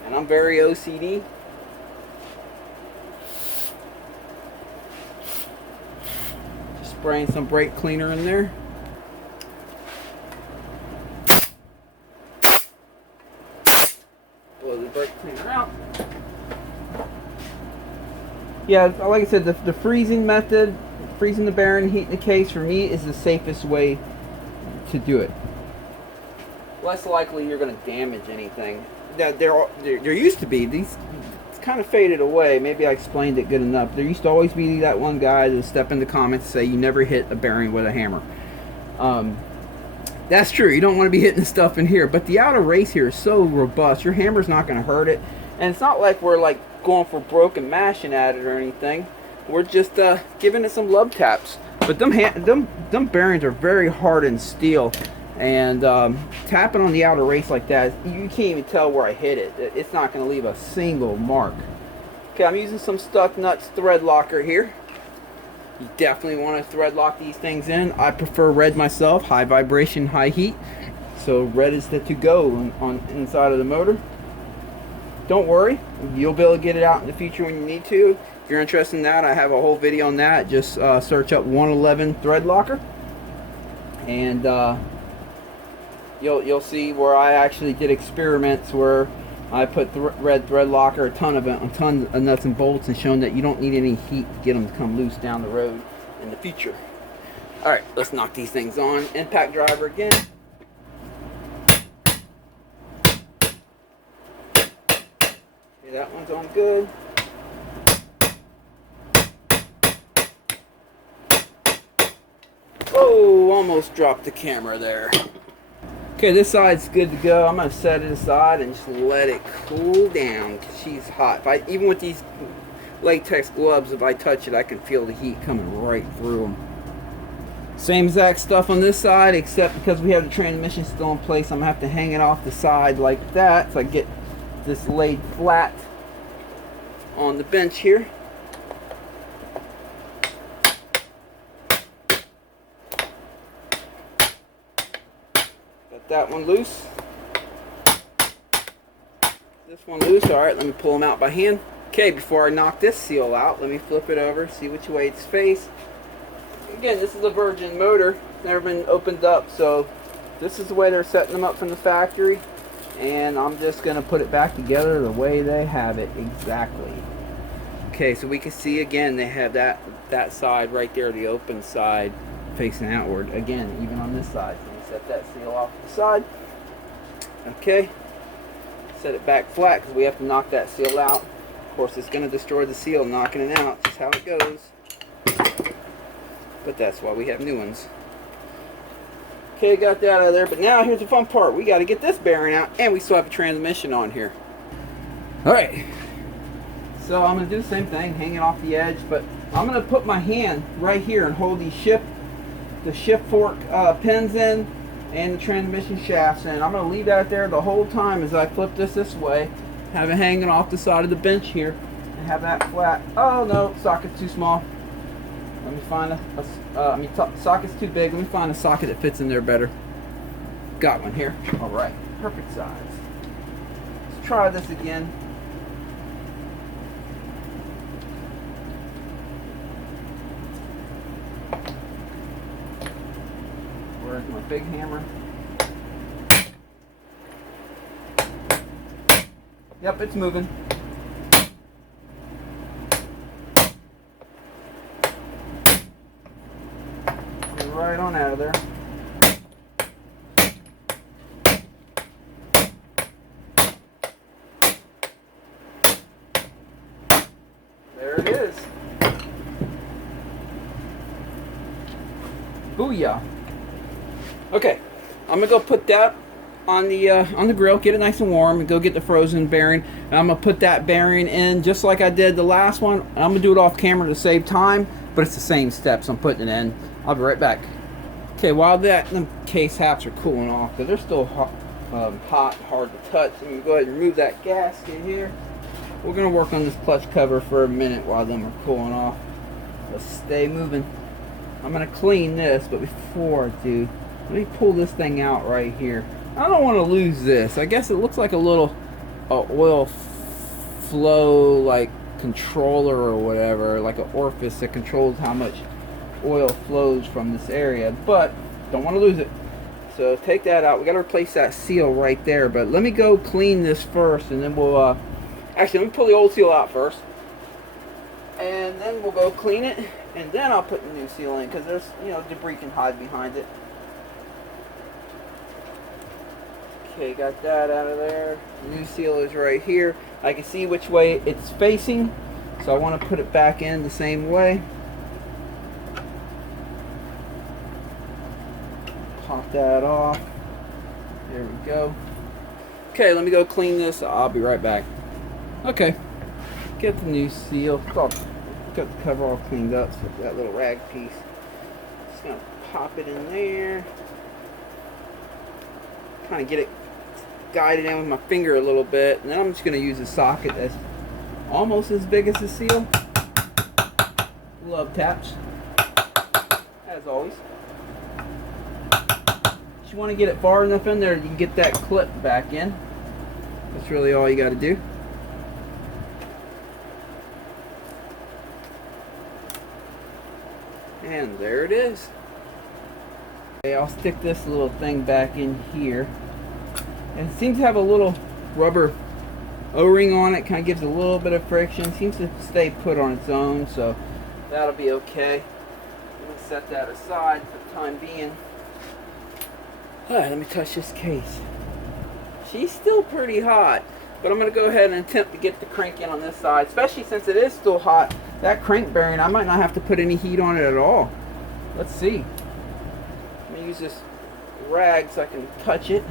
and I'm very OCD. Spraying some brake cleaner in there. Blow the brake cleaner out. Yeah, like I said, the freezing method, freezing the bearing, heating the case, for me is the safest way to do it. Less likely you're going to damage anything. There used to be these. Kind of faded away. Maybe I explained it good enough. There used to always be that one guy that would step in the comments and say you never hit a bearing with a hammer. That's true. You don't want to be hitting the stuff in here, but the outer race here is so robust. Your hammer's not going to hurt it, and it's not like we're like going for broke and mashing at it or anything. We're just giving it some love taps. But them bearings are very hardened steel, and tapping on the outer race like that, you can't even tell where I hit it. It's not going to leave a single mark. Okay, I'm using some Stuck Nuts thread locker here. You definitely want to thread lock these things in. I prefer red myself, high vibration, high heat. So red is the to go on inside of the motor. Don't worry, you'll be able to get it out in the future when you need to. If you're interested in that, I have a whole video on that. Just search up 111 thread locker, and you'll see where I actually did experiments where I put red thread locker, a ton of nuts and bolts, and shown that you don't need any heat to get them to come loose down the road in the future. All right, let's knock these things on. Impact driver again. Okay, that one's on good. Oh, almost dropped the camera there. Okay, this side's good to go. I'm going to set it aside and just let it cool down because she's hot. Even with these latex gloves, if I touch it, I can feel the heat coming right through them. Same exact stuff on this side, except because we have the transmission still in place, I'm going to have to hang it off the side like that so I get this laid flat on the bench here. That one loose. This one loose. Alright, let me pull them out by hand. Okay, before I knock this seal out, let me flip it over, see which way it's faced. Again, this is a virgin motor, never been opened up, so this is the way they're setting them up from the factory, and I'm just going to put it back together the way they have it exactly. Okay, so we can see again they have that side right there, the open side facing outward. Again, even on this side. Set that seal off to the side. Okay, set it back flat because we have to knock that seal out. Of course, it's going to destroy the seal knocking it out. Just how it goes. But that's why we have new ones. Okay, got that out of there. But now here's the fun part. We got to get this bearing out, and we still have a transmission on here. All right. So I'm going to do the same thing, hang it off the edge. But I'm going to put my hand right here and hold the shift fork pins in and the transmission shafts in. I'm going to leave that there the whole time as I flip this way, have it hanging off the side of the bench here, and have that flat. Oh no, socket's too small. Let me find socket's too big. Let me find a socket that fits in there better. Got one here. All right, perfect size. Let's try this again. Where's my big hammer? Yep, it's moving. Right on out of there. Booyah. Okay, I'm gonna go put that on the grill, get it nice and warm, and go get the frozen bearing. And I'm gonna put that bearing in just like I did the last one. I'm gonna do it off camera to save time, but it's the same steps. I'm putting it in. I'll be right back. Okay, while them case halves are cooling off, because they're still hot, hard to touch, I'm gonna go ahead and remove that gasket here. We're gonna work on this clutch cover for a minute while them are cooling off. Let's stay moving. I'm gonna clean this, but before I do, let me pull this thing out right here. I don't want to lose this. I guess it looks like a little oil flow like controller or whatever, like an orifice that controls how much oil flows from this area, but don't want to lose it. So take that out. We got to replace that seal right there, but let me go clean this first, and then we'll actually, let me pull the old seal out first, and then we'll go clean it, and then I'll put the new seal in, because there's, you know, debris can hide behind it. Okay, got that out of there. The new seal is right here. I can see which way it's facing, so I want to put it back in the same way. Pop that off. There we go. Okay, let me go clean this. I'll be right back. Okay, get the new seal. Got the cover all cleaned up, so that little rag piece. Just gonna pop it in there. Kind of get it guided in with my finger a little bit, and then I'm just going to use a socket that's almost as big as the seal. Love taps, as always. If you want to get it far enough in there, you can get that clip back in. That's really all you got to do. And there it is. Okay, I'll stick this little thing back in here. And it seems to have a little rubber O-ring on it. Kind of gives a little bit of friction. Seems to stay put on its own, so that'll be okay. I'm going to set that aside for the time being. Alright, let me touch this case. She's still pretty hot, but I'm going to go ahead and attempt to get the crank in on this side, especially since it is still hot. That crank bearing, I might not have to put any heat on it at all. Let's see. Let me use this rag so I can touch it.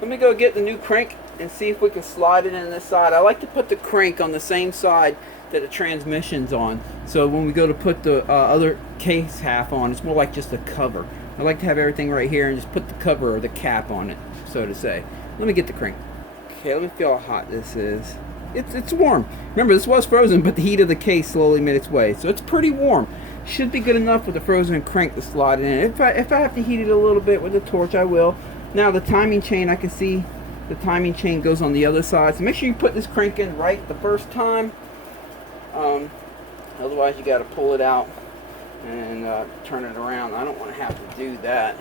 Let me go get the new crank and see if we can slide it in this side. I like to put the crank on the same side that the transmission's on, so when we go to put the other case half on, it's more like just a cover. I like to have everything right here and just put the cover or the cap on it, so to say. Let me get the crank. Okay, let me feel how hot this is. It's warm. Remember, this was frozen, but the heat of the case slowly made its way, so it's pretty warm. Should be good enough with the frozen crank to slide it in. If I have to heat it a little bit with a torch, I will. Now the timing chain, I can see the timing chain goes on the other side, so make sure you put this crank in right the first time. Otherwise you got to pull it out and turn it around. I don't want to have to do that.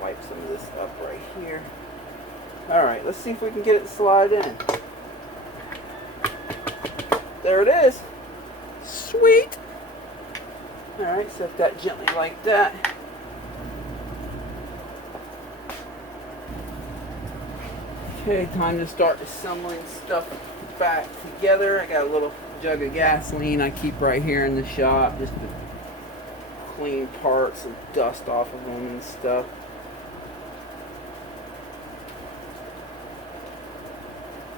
Wipe some of this up right here. Alright, let's see if we can get it to slide in. There it is. Sweet! Alright, set that gently like that. Okay, time to start assembling stuff back together. I got a little jug of gasoline I keep right here in the shop just to clean parts and dust off of them and stuff.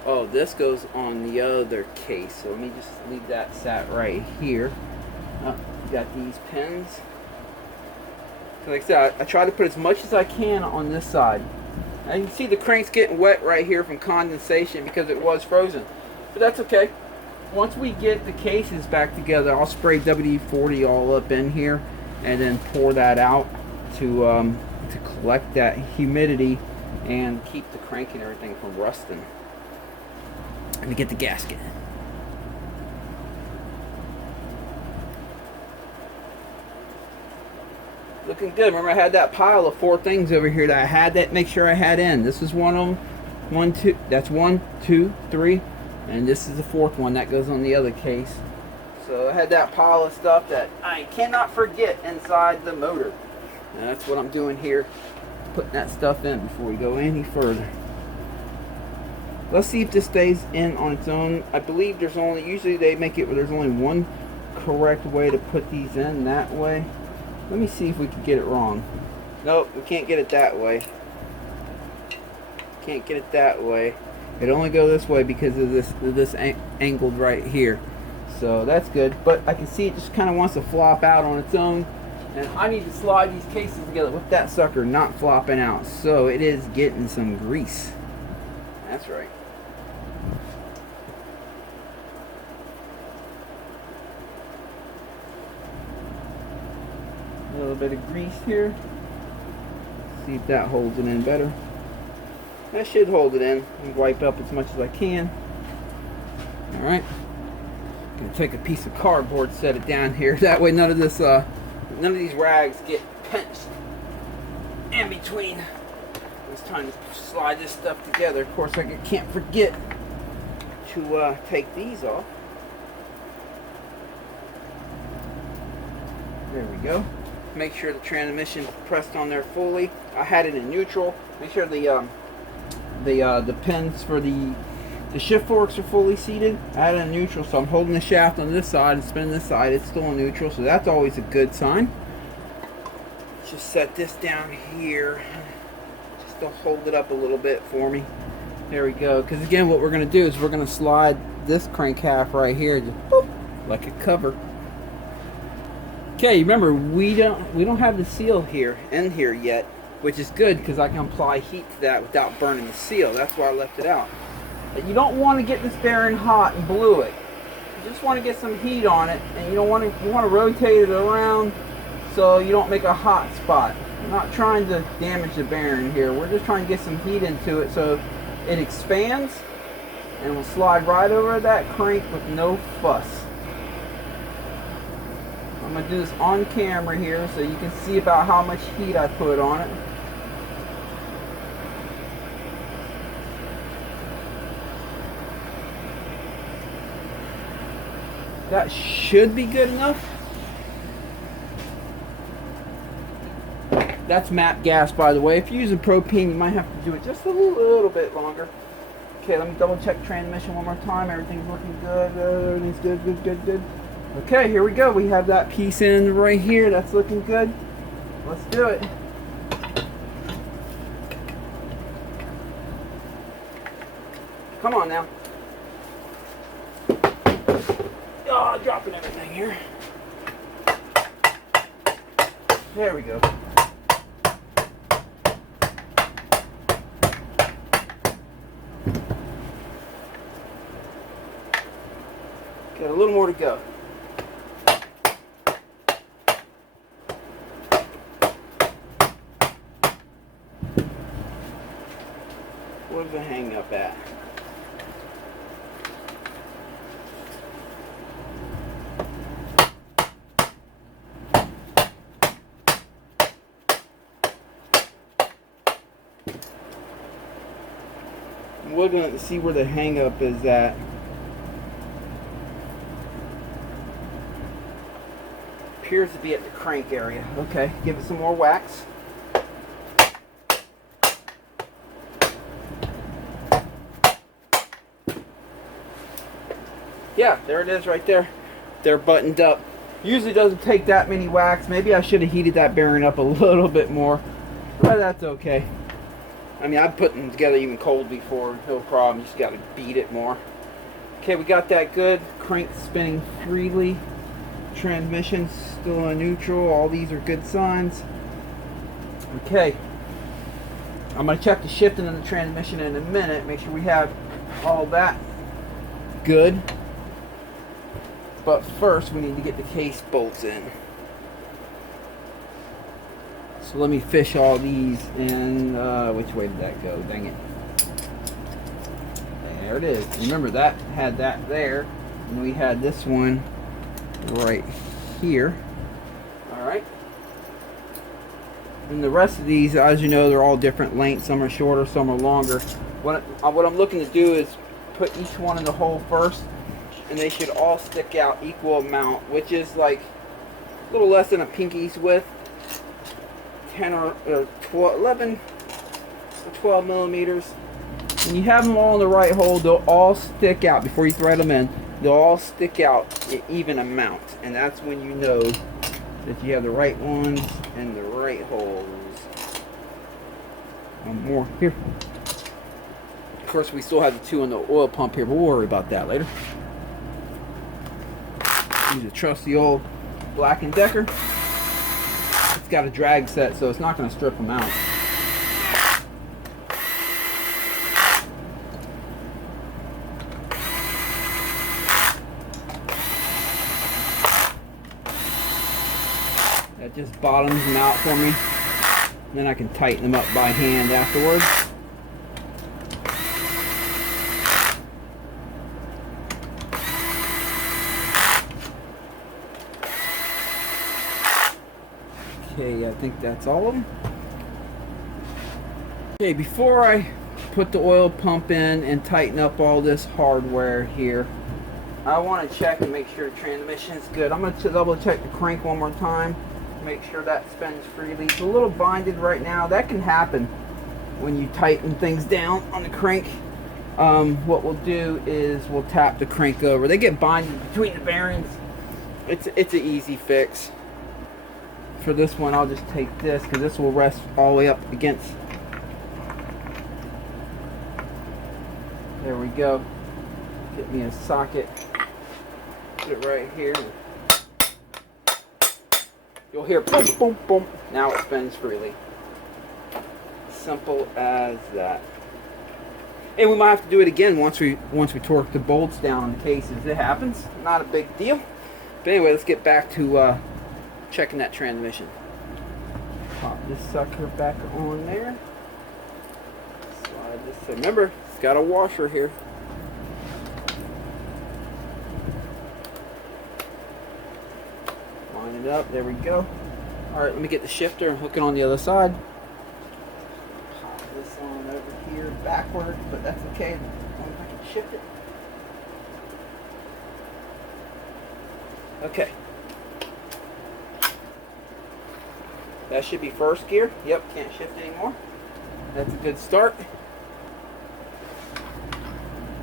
Oh, this goes on the other case, so let me just leave that sat right here. Oh, got these pins. So like I said, I try to put as much as I can on this side. Now you can see the crank's getting wet right here from condensation because it was frozen. But that's okay. Once we get the cases back together, I'll spray WD-40 all up in here and then pour that out to collect that humidity and keep the crank and everything from rusting. Let me get the gasket. Looking good. Remember, I had that pile of 4 things over here that I had that make sure I had in. This is one of them. 1, 2. That's 1, 2, 3, and this is the 4th one that goes on the other case. So I had that pile of stuff that I cannot forget inside the motor. And that's what I'm doing here, putting that stuff in before we go any further. Let's see if this stays in on its own. I believe there's only, usually they make it where there's only one correct way to put these in, that way. Let me see if we can get it wrong. Nope, we can't get it that way. Can't get it that way. It only go this way because of this angled right here. So that's good, but I can see it just kind of wants to flop out on its own, and I need to slide these cases together with that sucker not flopping out. So it is getting some grease. That's right. A little bit of grease here. See if that holds it in better. That should hold it in. And wipe up as much as I can. Alright. Gonna take a piece of cardboard, set it down here. That way none of this none of these rags get pinched in between. It's time to slide this stuff together. Of course I can't forget to take these off. There we go. Make sure the transmission pressed on there fully. I had it in neutral. Make sure the pins for the shift forks are fully seated. I had it in neutral, so I'm holding the shaft on this side and spinning this side. It's still in neutral, so that's always a good sign. Just set this down here, just to hold it up a little bit for me. There we go. Because again, what we're going to do is we're going to slide this crankshaft right here, just boop, like a cover. Okay, remember we don't have the seal here in here yet, which is good because I can apply heat to that without burning the seal. That's why I left it out. But you don't want to get this bearing hot and glue it. You just want to get some heat on it, and you want to rotate it around so you don't make a hot spot. I'm not trying to damage the bearing here. We're just trying to get some heat into it so it expands and will slide right over that crank with no fuss. I'm going to do this on camera here so you can see about how much heat I put on it. That should be good enough. That's MAP gas, by the way. If you're using propane, you might have to do it just a little bit longer. Okay, let me double check transmission one more time. Everything's looking good. Everything's good. Okay, here we go. We have that piece in right here. That's looking good. Let's do it. Come on now. Oh, dropping everything here. There we go. Got a little more to go. Where's the hang up at? We're going to see where the hang up is at. Appears to be at the crank area. Okay, give it some more wax. Yeah, there it is right there. They're buttoned up. Usually doesn't take that many wax. Maybe I should have heated that bearing up a little bit more, but that's okay. I mean, I've put them together even cold before, no problem. You just got to beat it more. Okay, we got that good. Crank spinning freely. Transmission still on neutral. All these are good signs. Okay, I'm going to check the shifting of the transmission in a minute. Make sure we have all that good. But first, we need to get the case bolts in. So let me fish all these in. Which way did that go? Dang it. There it is. Remember, that had that there. And we had this one right here. Alright. And the rest of these, as you know, they're all different lengths. Some are shorter, some are longer. What I'm looking to do is put each one in the hole first. And they should all stick out equal amount, which is like a little less than a pinky's width. 10 or 12, 11 or 12 millimeters. When you have them all in the right hole, they'll all stick out before you thread them in. They'll all stick out an even amount, and that's when you know that you have the right ones in the right holes. One more here. Of course, we still have the 2 on the oil pump here, but we'll worry about that later. Use a trusty old Black & Decker. It's got a drag set, so it's not going to strip them out. That just bottoms them out for me. Then I can tighten them up by hand afterwards. Okay, I think that's all of them. Okay, before I put the oil pump in and tighten up all this hardware here, I want to check and make sure the transmission is good. I'm going to double check the crank one more time, make sure that spins freely. It's a little binded right now. That can happen when you tighten things down on the crank. What we'll do is we'll tap the crank over. They get binded between the bearings. It's an easy fix. For this one, I'll just take this because this will rest all the way up against. There we go. Get me a socket. Put it right here. You'll hear boom, boom, boom. Now it spins freely. Simple as that. And we might have to do it again once we torque the bolts down on the cases. It happens. Not a big deal. But anyway, let's get back to checking that transmission. Pop this sucker back on there. Slide this. Remember, it's got a washer here. Line it up. There we go. All right, let me get the shifter and hook it on the other side. Pop this on over here backward, but that's okay. As long as I can shift it. Okay. That should be first gear. Yep, can't shift anymore. That's a good start.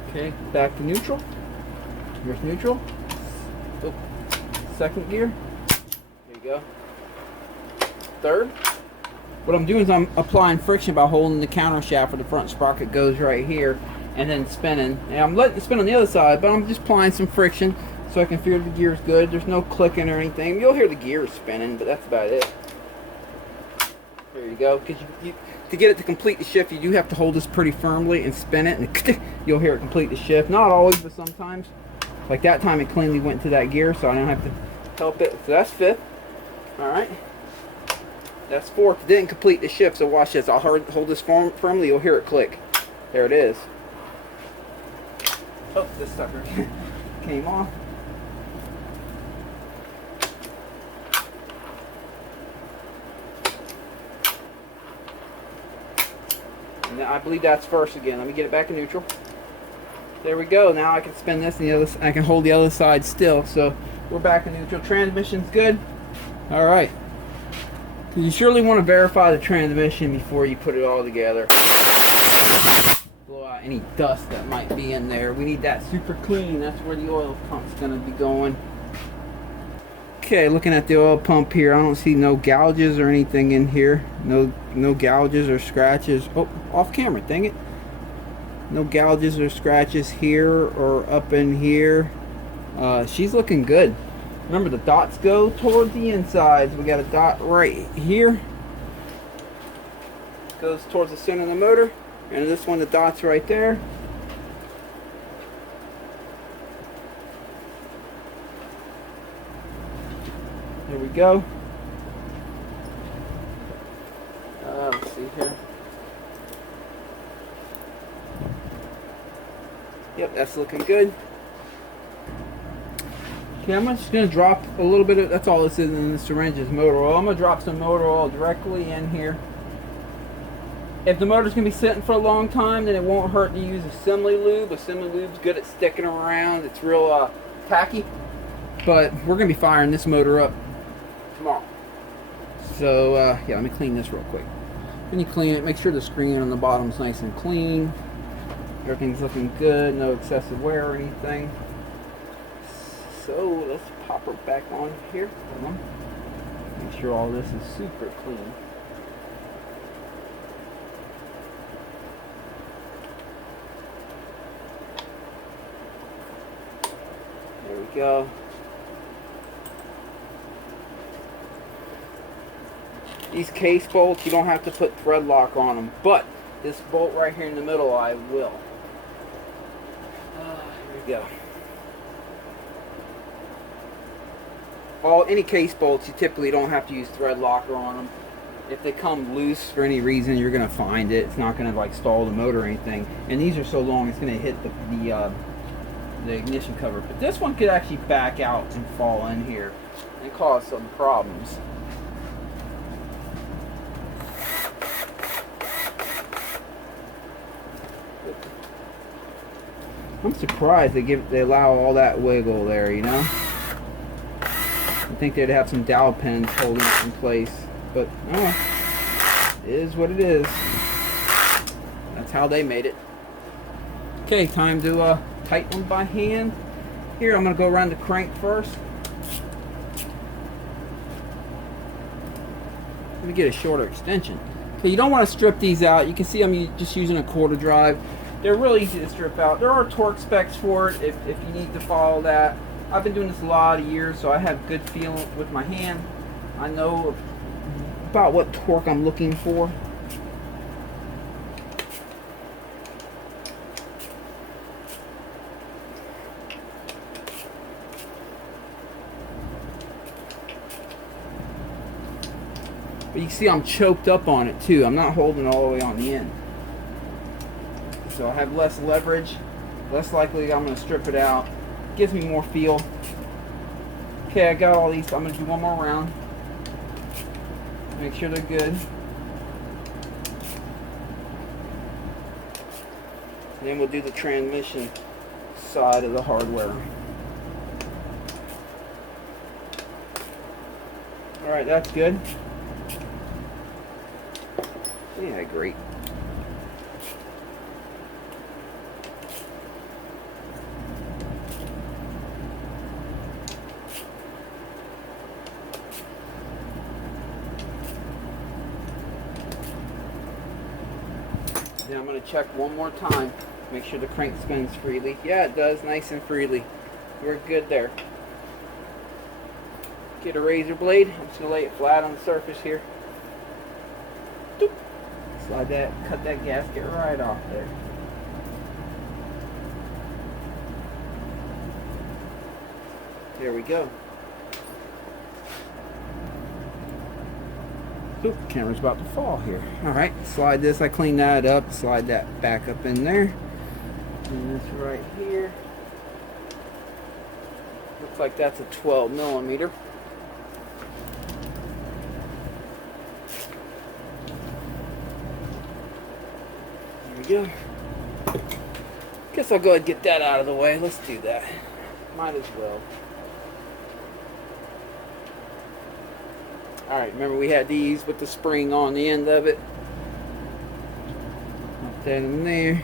Okay, back to neutral. Here's neutral. Oh, second gear. There you go. Third. What I'm doing is I'm applying friction by holding the counter shaft where the front sprocket goes right here and then spinning. And I'm letting it spin on the other side, but I'm just applying some friction so I can feel the gear's good. There's no clicking or anything. You'll hear the gears spinning, but that's about it. There you go. Because to get it to complete the shift, you do have to hold this pretty firmly and spin it, and you'll hear it complete the shift. Not always, but sometimes. Like that time, it cleanly went to that gear, so I don't have to help it. So that's fifth. All right. That's fourth. It didn't complete the shift, so watch this. I'll hold this firmly. You'll hear it click. There it is. Oh, this sucker came off. I believe that's first again. Let me get it back in neutral. There we go. Now I can spin this and the other. I can hold the other side still. So we're back in neutral. Transmission's good. All right. You surely want to verify the transmission before you put it all together. Blow out any dust that might be in there. We need that super clean. That's where the oil pump's going to be going. Okay, looking at the oil pump here, I don't see no gouges or anything in here. No gouges or scratches. Oh, off camera, dang it. No gouges or scratches here or up in here. She's looking good. Remember, the dots go toward the insides. We got a dot right here. Goes towards the center of the motor. And this one, the dot's right there. There we go. Let's see here. Yep, that's looking good. Okay, I'm just going to drop a little bit of, that's all this is in the syringe is motor oil. I'm going to drop some motor oil directly in here. If the motor's going to be sitting for a long time, then it won't hurt to use assembly lube. Assembly lube's good at sticking around. It's real tacky. But we're going to be firing this motor up tomorrow. So yeah, let me clean this real quick. When you clean it, make sure the screen on the bottom is nice and clean. Everything's looking good, no excessive wear or anything. So let's pop her back on here. Hold on. Make sure all this is super clean. There we go. These case bolts, you don't have to put thread lock on them, but this bolt right here in the middle, I will. Here we go. Any case bolts, you typically don't have to use thread locker on them. If they come loose for any reason, you're gonna find it. It's not gonna like stall the motor or anything. And these are so long, it's gonna hit the ignition cover. But this one could actually back out and fall in here and cause some problems. I'm surprised they allow all that wiggle there, you know. I think they'd have some dowel pins holding it in place, but oh, it is what it is. That's how they made it. Okay, time to tighten them by hand. Here, I'm gonna go around the crank first. Let me get a shorter extension. Okay, you don't want to strip these out. You can see I'm just using a quarter drive. They're really easy to strip out. There are torque specs for it if you need to follow that. I've been doing this a lot of years, so I have good feeling with my hand. I know about what torque I'm looking for. But you can see I'm choked up on it too. I'm not holding it all the way on the end. So I have less leverage, less likely I'm going to strip it out. Gives me more feel. Okay, I got all these. I'm going to do one more round. Make sure they're good. Then we'll do the transmission side of the hardware. Alright, that's good. Yeah, great. Now I'm going to check one more time. Make sure the crank spins freely. Yeah, it does, nice and freely. We're good there. Get a razor blade. I'm just going to lay it flat on the surface here. Doop. Slide that, cut that gasket right off there. There we go. Oop, camera's about to fall here. Alright, slide this, I cleaned that up, slide that back up in there. And this right here. Looks like that's a 12 millimeter. There we go. Guess I'll go ahead and get that out of the way. Let's do that. Might as well. Alright, remember we had these with the spring on the end of it. Put that in there.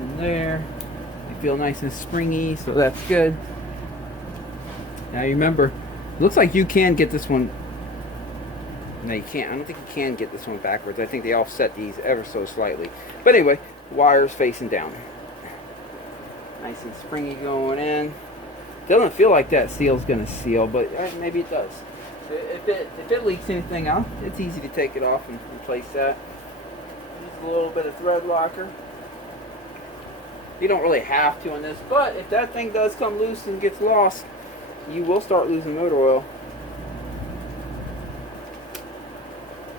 In there. They feel nice and springy, so that's good. Now you remember, it looks like you can get this one. No, you can't. I don't think you can get this one backwards. I think they offset these ever so slightly. But anyway, wires facing down. Nice and springy going in. Doesn't feel like that seal's gonna seal, but maybe it does. If it leaks anything out, it's easy to take it off and replace that. Just a little bit of thread locker. You don't really have to on this, but if that thing does come loose and gets lost, you will start losing motor oil.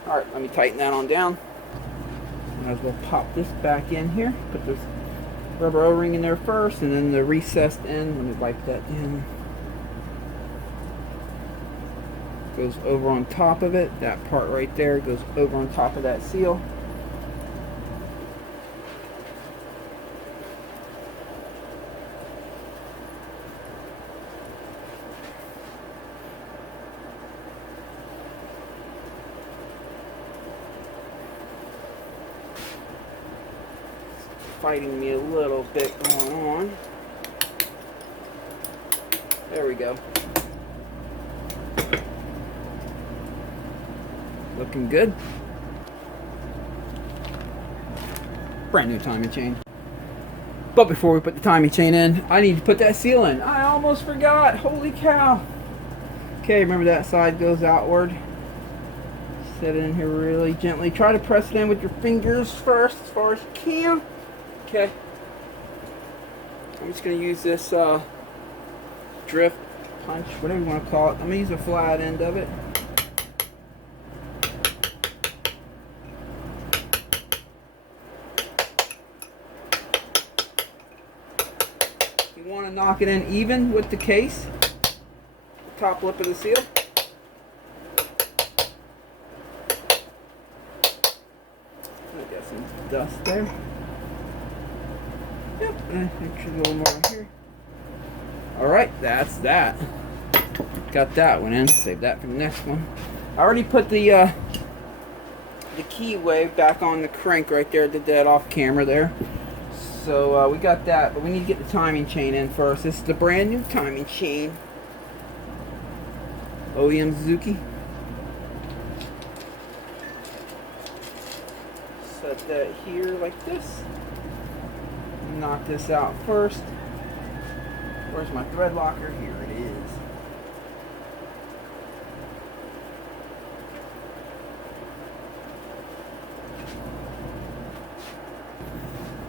Alright, let me tighten that on down. Might as well pop this back in here. Put this rubber O-ring in there first, and then the recessed end. Let me wipe that down. Goes over on top of it. That part right there goes over on top of that seal. fighting me a little bit going on. There we go. Looking good. Brand new timing chain. But before we put the timing chain in, I need to put that seal in. I almost forgot. Holy cow. Okay, remember that side goes outward. Set it in here really gently. Try to press it in with your fingers first as far as you can. Okay. I'm just going to use this drift punch, whatever you want to call it. I'm going to use the flat end of it. You want to knock it in even with the case, the top lip of the seal. I got some dust there. Yep, and make sure a little more here. Alright, that's that. Got that one in. Save that for the next one. I already put the keyway back on the crank right there. Did that off camera there. So we got that, but we need to get the timing chain in first. This is the brand new timing chain. OEM Suzuki. Set that here like this. Knock this out first. Where's my thread locker? Here it is.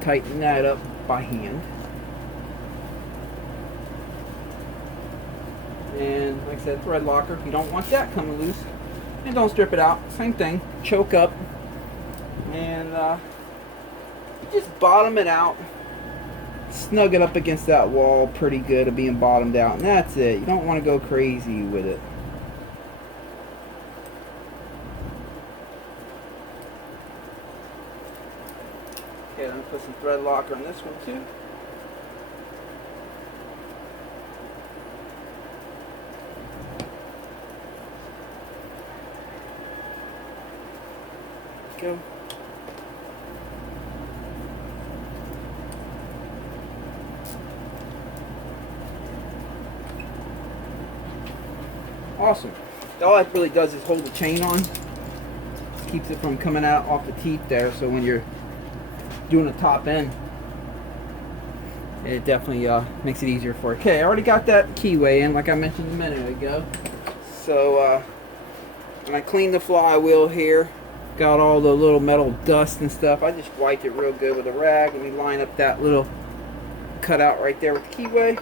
Tighten that up by hand. And like I said, thread locker. You don't want that coming loose. And don't strip it out. Same thing. Choke up. And just bottom it out. Snug it up against that wall pretty good of being bottomed out. And that's it. You don't want to go crazy with it. Okay, I'm going to put some thread locker on this one too. Go. Awesome. All that really does is hold the chain on. Just keeps it from coming out off the teeth there, so when you're doing the top end, it definitely makes it easier for you. Okay, I already got that keyway in like I mentioned a minute ago. So when I cleaned the flywheel here, got all the little metal dust and stuff, I just wiped it real good with a rag. Let me line up that little cutout right there with the keyway.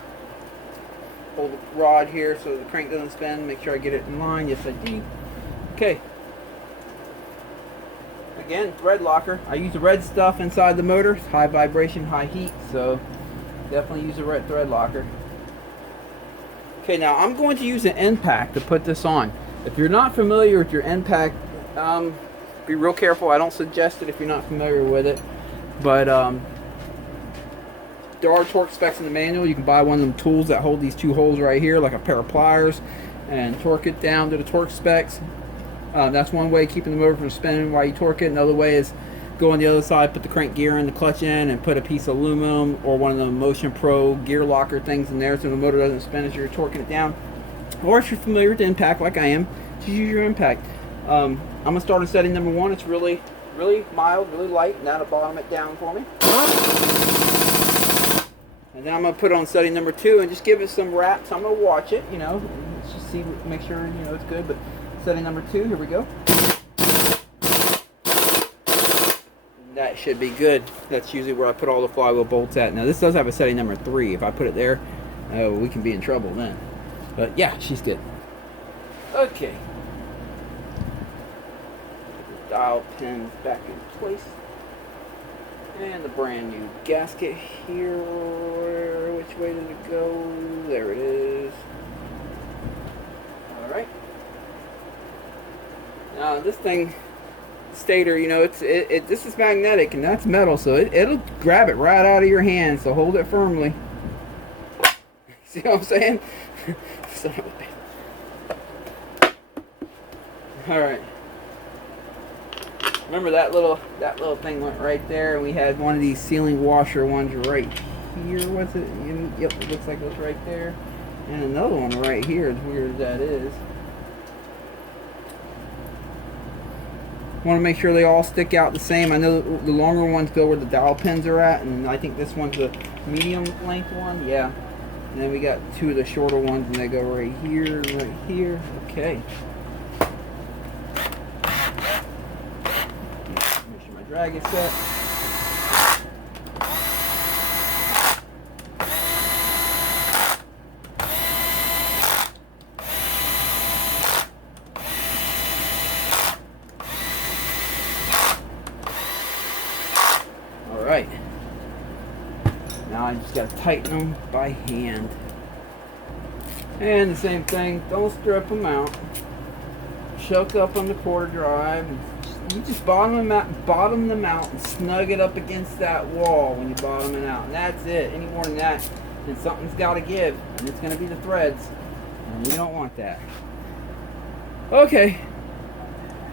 Hold the rod here so the crank doesn't spin. Make sure I get it in line. Yes, I do. Okay. Again, thread locker. I use the red stuff inside the motor. It's high vibration, high heat, so definitely use the red thread locker. Okay, now I'm going to use an end pack to put this on. If you're not familiar with your end pack, be real careful. I don't suggest it if you're not familiar with it, but there are torque specs in the manual. You can buy one of them tools that hold these two holes right here, like a pair of pliers, and torque it down to the torque specs. That's one way, keeping the motor from spinning while you torque it. Another way is go on the other side, put the crank gear in, the clutch in, and put a piece of aluminum or one of the Motion Pro gear locker things in there so the motor doesn't spin as you're torquing it down. Or if you're familiar with the impact like I am, just use your impact. I'm going to start on setting number 1. It's really mild, really light. Now to bottom it down for me. And then I'm going to put on setting number 2 and just give it some wraps. I'm going to watch it, you know, let's just see, make sure, you know, it's good. But setting number 2, here we go. That should be good. That's usually where I put all the flywheel bolts at. Now this does have a setting number 3. If I put it there, we can be in trouble then. But yeah, she's good. Okay. Put the dial pins back in place. And the brand new gasket here. Which way did it go? There it is. Alright. Now this thing, stator, you know, this is magnetic and that's metal, so it'll grab it right out of your hand, so hold it firmly. See what I'm saying? Alright. Remember that little thing went right there, and we had one of these sealing washer ones right here. Was it? Yep, it looks like it was right there. And another one right here, as weird as that is. Want to make sure they all stick out the same. I know the longer ones go where the dowel pins are at, and I think this one's a medium length one. Yeah. And then we got two of the shorter ones, and they go right here, right here. Okay. Make sure my drag is set. Alright. Now I just gotta tighten them by hand. And the same thing, don't strip them out. Choke up on the quarter drive. You just bottom them out and snug it up against that wall when you bottom it out. And that's it. Any more than that, then something's gotta give. And it's gonna be the threads. And we don't want that. Okay.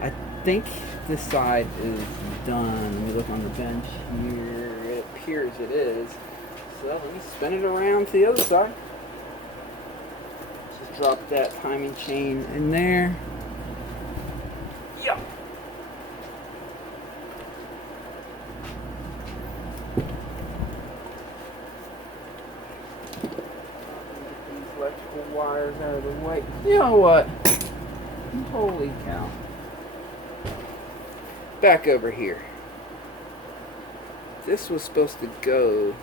I think this side is done. Let me look on the bench here. It appears it is. So let me spin it around to the other side. Just drop that timing chain in there. Yep. Get these electrical wires out of the way. You know what? Holy cow. Back over here. This was supposed to go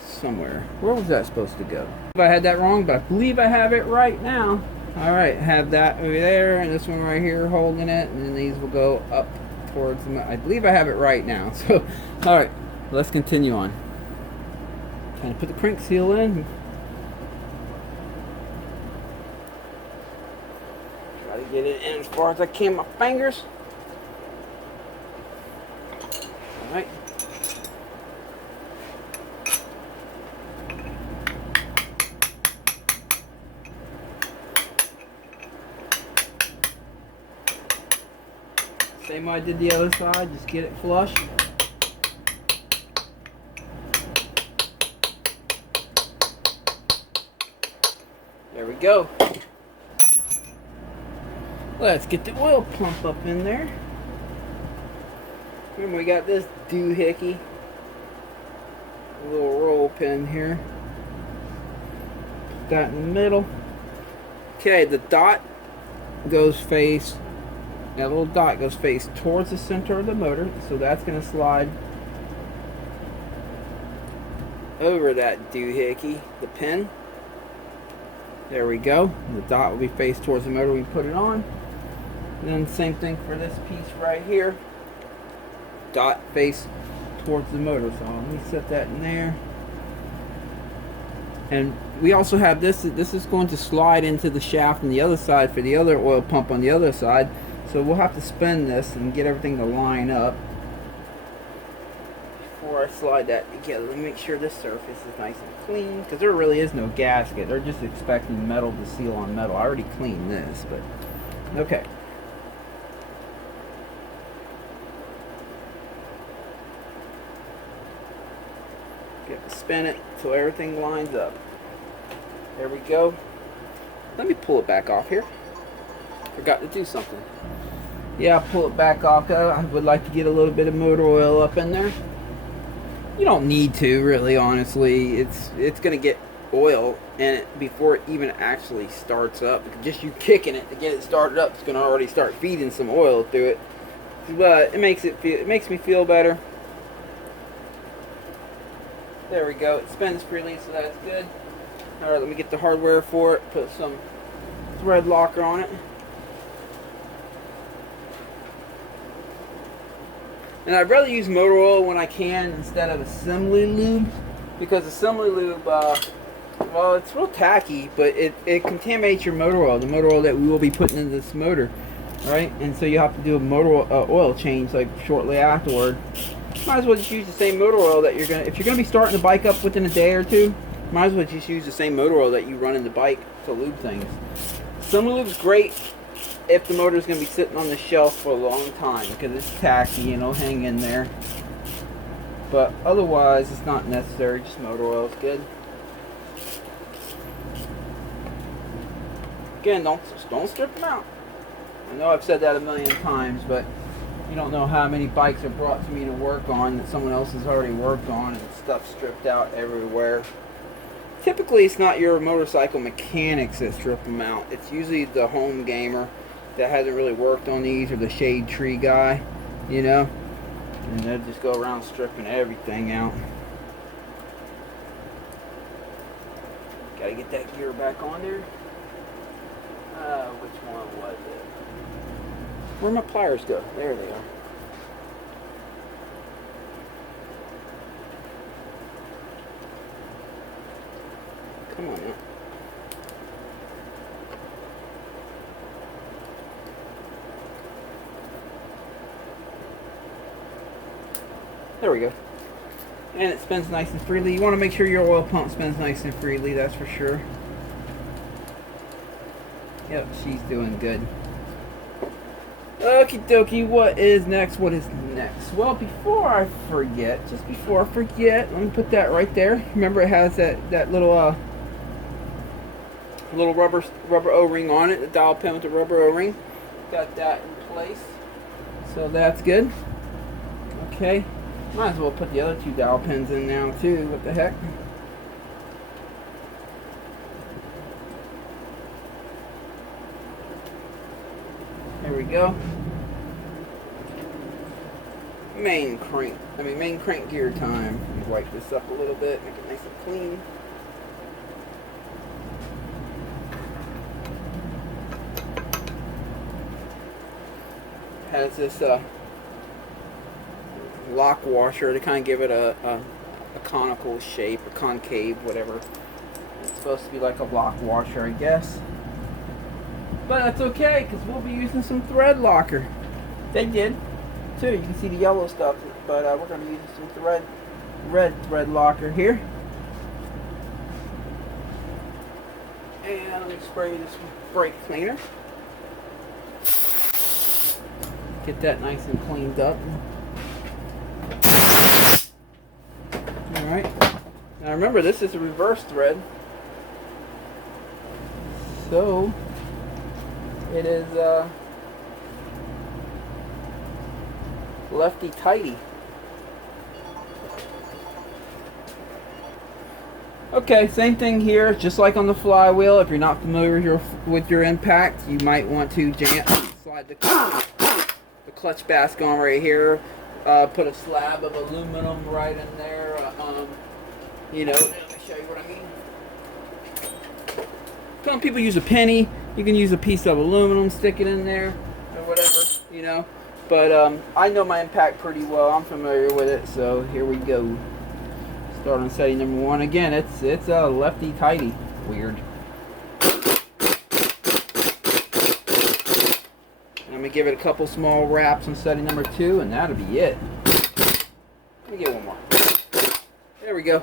somewhere. Where was that supposed to go? If I had that wrong, but I believe I have it right now. Alright, have that over there, and this one right here holding it, and then these will go up towards the... I believe I have it right now. So, alright, let's continue on. Kind of put the crank seal in. Try to get it in as far as I can with my fingers. Alright. Same way I did the other side, just get it flush. There we go. Let's get the oil pump up in there. Remember, we got this doohickey, a little roll pin here. Put that in the middle. Okay, the dot goes face, that little dot goes face towards the center of the motor, so that's going to slide over that doohickey, the pin. There we go. The dot will be faced towards the motor when we put it on. And then same thing for this piece right here. Dot face towards the motor. So let me set that in there. And we also have this. This is going to slide into the shaft on the other side for the other oil pump on the other side. So we'll have to spin this and get everything to line up before I slide that together. Let me make sure this surface is nice and clean, because there really is no gasket. They're just expecting metal to seal on metal. I already cleaned this, but okay. Spin it till everything lines up. There we go. Let me pull it back off here. Forgot to do something. Yeah, I'll pull it back off. I would like to get a little bit of motor oil up in there. You don't need to, really, honestly. It's gonna get oil in it before it even actually starts up. Just you kicking it to get it started up, it's gonna already start feeding some oil through it. But it makes me feel better. There we go. It spins freely, so that's good. Alright, let me get the hardware for it. Put some thread locker on it. And I'd rather use motor oil when I can instead of assembly lube, because assembly lube, well, it's real tacky, but it contaminates your motor oil, the motor oil that we will be putting into this motor, right? And so you have to do a motor oil change like shortly afterward. Might as well just use the same motor oil that if you're gonna be starting the bike up within a day or two, might as well just use the same motor oil that you run in the bike to lube things. Assembly lube is great. if the motor is going to be sitting on the shelf for a long time, because it's tacky and it'll hang in there. But otherwise, it's not necessary. Just motor oil is good. Again, don't strip them out. I know I've said that a million times, but you don't know how many bikes are brought to me to work on that someone else has already worked on, and stuff stripped out everywhere. Typically, it's not your motorcycle mechanics that strip them out. It's usually the home gamer that hasn't really worked on these, or the shade tree guy, you know, and they'll just go around stripping everything out. Gotta get that gear back on there. Which one was it? Where'd my pliers go? There they are. Come on now. There we go. And it spins nice and freely. You want to make sure your oil pump spins nice and freely, that's for sure. Yep, she's doing good. Okie dokie, what is next? What is next? Well, before I forget, let me put that right there. Remember, it has that little little rubber O-ring on it, the dowel pin with the rubber O-ring. Got that in place, so that's good. Okay, might as well put the other two dowel pins in now too. What the heck? There we go. Main crank gear time. Let me wipe this up a little bit, make it nice and clean. Has this lock washer to kind of give it a conical shape, or concave, whatever. It's supposed to be like a lock washer, I guess. But that's okay, because we'll be using some thread locker. They did too. You can see the yellow stuff, but we're going to be using some red thread locker here. And let me spray this brake cleaner. Get that nice and cleaned up. Alright. Now remember, this is a reverse thread. So it is lefty tighty. Okay, same thing here, just like on the flywheel. If you're not familiar with your impact, you might want to slide the clutch basket on right here. Put a slab of aluminum right in there. You know, let me show you what I mean. Some people use a penny. You can use a piece of aluminum, stick it in there, or whatever, you know. But I know my impact pretty well. I'm familiar with it, so here we go. Start on setting number 1. Again, it's a lefty tighty. Weird. I'm gonna give it a couple small wraps on setting number 2, and that'll be it. Let me get one more. There we go.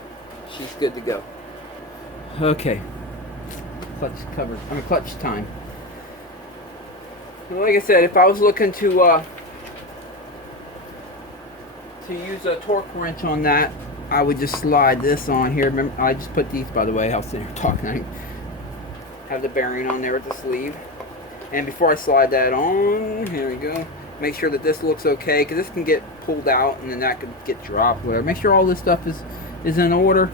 She's good to go. Okay. Clutch covered. Clutch time. Well, like I said, if I was looking to use a torque wrench on that, I would just slide this on here. Remember, I just put these, by the way, I was sitting here talking. I have the bearing on there with the sleeve. And before I slide that on, here we go. Make sure that this looks okay, because this can get pulled out and then that could get dropped, whatever. Make sure all this stuff is in order.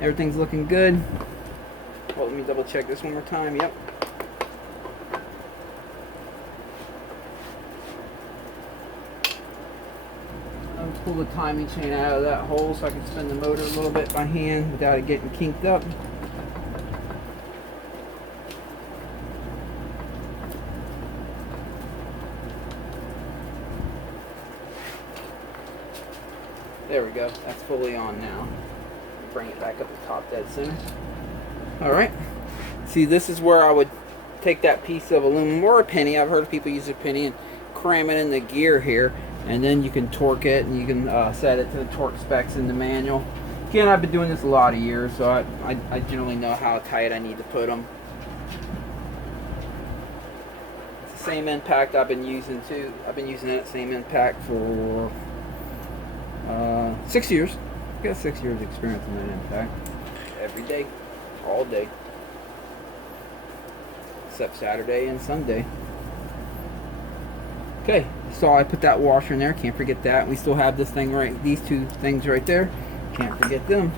Everything's looking good. Well, let me double check this one more time. Yep. I'll pull the timing chain out of that hole so I can spin the motor a little bit by hand without it getting kinked up. There we go. That's fully on now. Bring it back up the top dead center. Alright. See, this is where I would take that piece of aluminum or a penny. I've heard of people use a penny and cram it in the gear here. And then you can torque it and you can set it to the torque specs in the manual. Again, I've been doing this a lot of years, so I generally know how tight I need to put them. the same impact I've been using too. I've been using that same impact for 6 years. I've got 6 years experience in that impact. Every day, all day, except Saturday and Sunday. Okay, so I put that washer in there. Can't forget that. We still have this thing right, these two things right there. Can't forget them.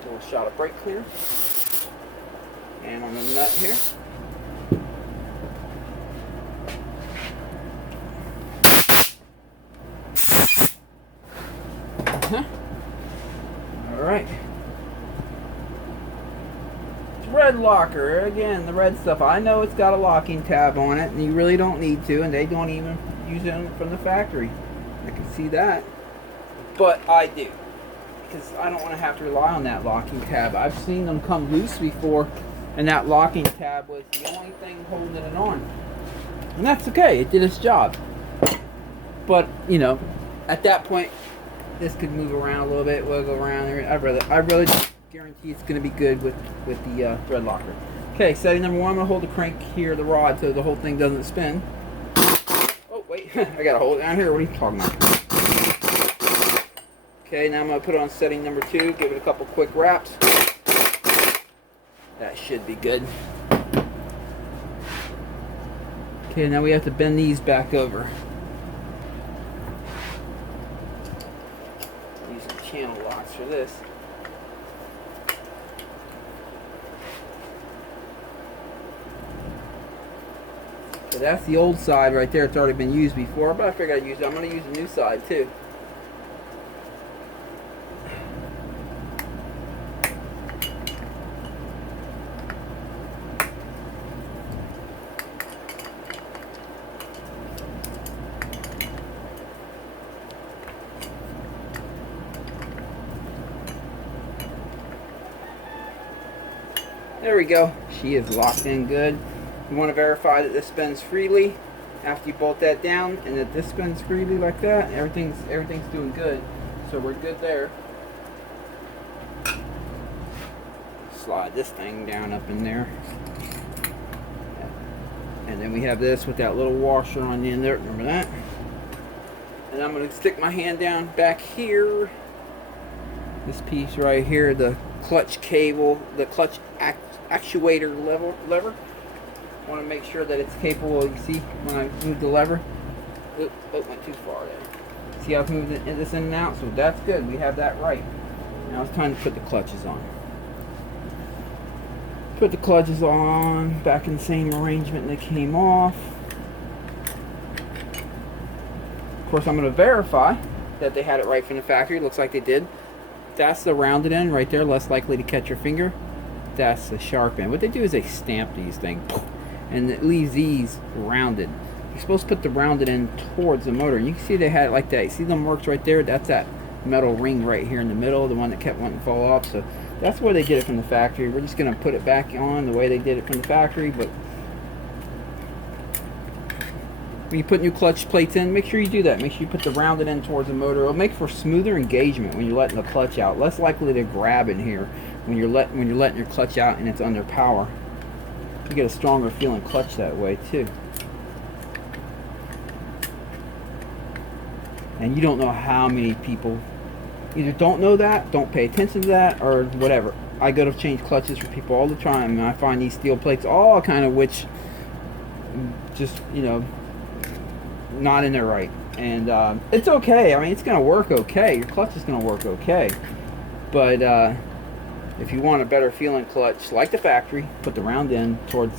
A little shot of brake cleaner. And on the nut here. Alright. Red locker, again, the red stuff. I know it's got a locking tab on it, and you really don't need to, and they don't even use it from the factory. I can see that. But I do, because I don't want to have to rely on that locking tab. I've seen them come loose before, and that locking tab was the only thing holding it on. And that's okay, it did its job. But, you know, at that point, this could move around a little bit, wiggle around there. I really guarantee it's going to be good with the thread locker. Okay, setting number one, I'm going to hold the crank here, the rod, so the whole thing doesn't spin. Oh, wait, I got to hold it down here. What are you talking about? Okay, now I'm going to put it on setting number two, give it a couple quick wraps. That should be good. Okay, now we have to bend these back over. Using channel locks for this. So that's the old side right there. It's already been used before, but I figured I'd use it. I'm going to use the new side too. There we go. She is locked in good. You want to verify that this spins freely after you bolt that down, and that this spins freely like that. Everything's doing good, so we're good there. Slide this thing down up in there, and then we have this with that little washer on the end there. Remember that? And I'm going to stick my hand down back here. This piece right here, the clutch cable, the clutch actuator lever. I want to make sure that it's capable. You see when I move the lever, it went too far there. See how I've moved this in and out? So that's good. We have that right. Now it's time to put the clutches on. Put the clutches on back in the same arrangement they came off. Of course, I'm going to verify that they had it right from the factory. It looks like they did. That's the rounded end right there, less likely to catch your finger. That's the sharp end. What they do is they stamp these things, and it leaves these rounded. You're supposed to put the rounded end towards the motor. And you can see they had it like that. You see them marks right there? That's that metal ring right here in the middle, the one that kept wanting to fall off. So that's where they did it from the factory. We're just going to put it back on the way they did it from the factory. But when you put new clutch plates in, make sure you do that. Make sure you put the rounded end towards the motor. It'll make for smoother engagement when you're letting the clutch out. Less likely to grab in here when you're letting your clutch out and it's under power. You get a stronger feeling clutch that way too. And you don't know how many people either don't know that, don't pay attention to that, or whatever. I go to change clutches for people all the time, and I find these steel plates all kind of which just, you know, not in there right. And it's okay. I mean, it's going to work okay. Your clutch is going to work okay. But if you want a better feeling clutch, like the factory, put the round end towards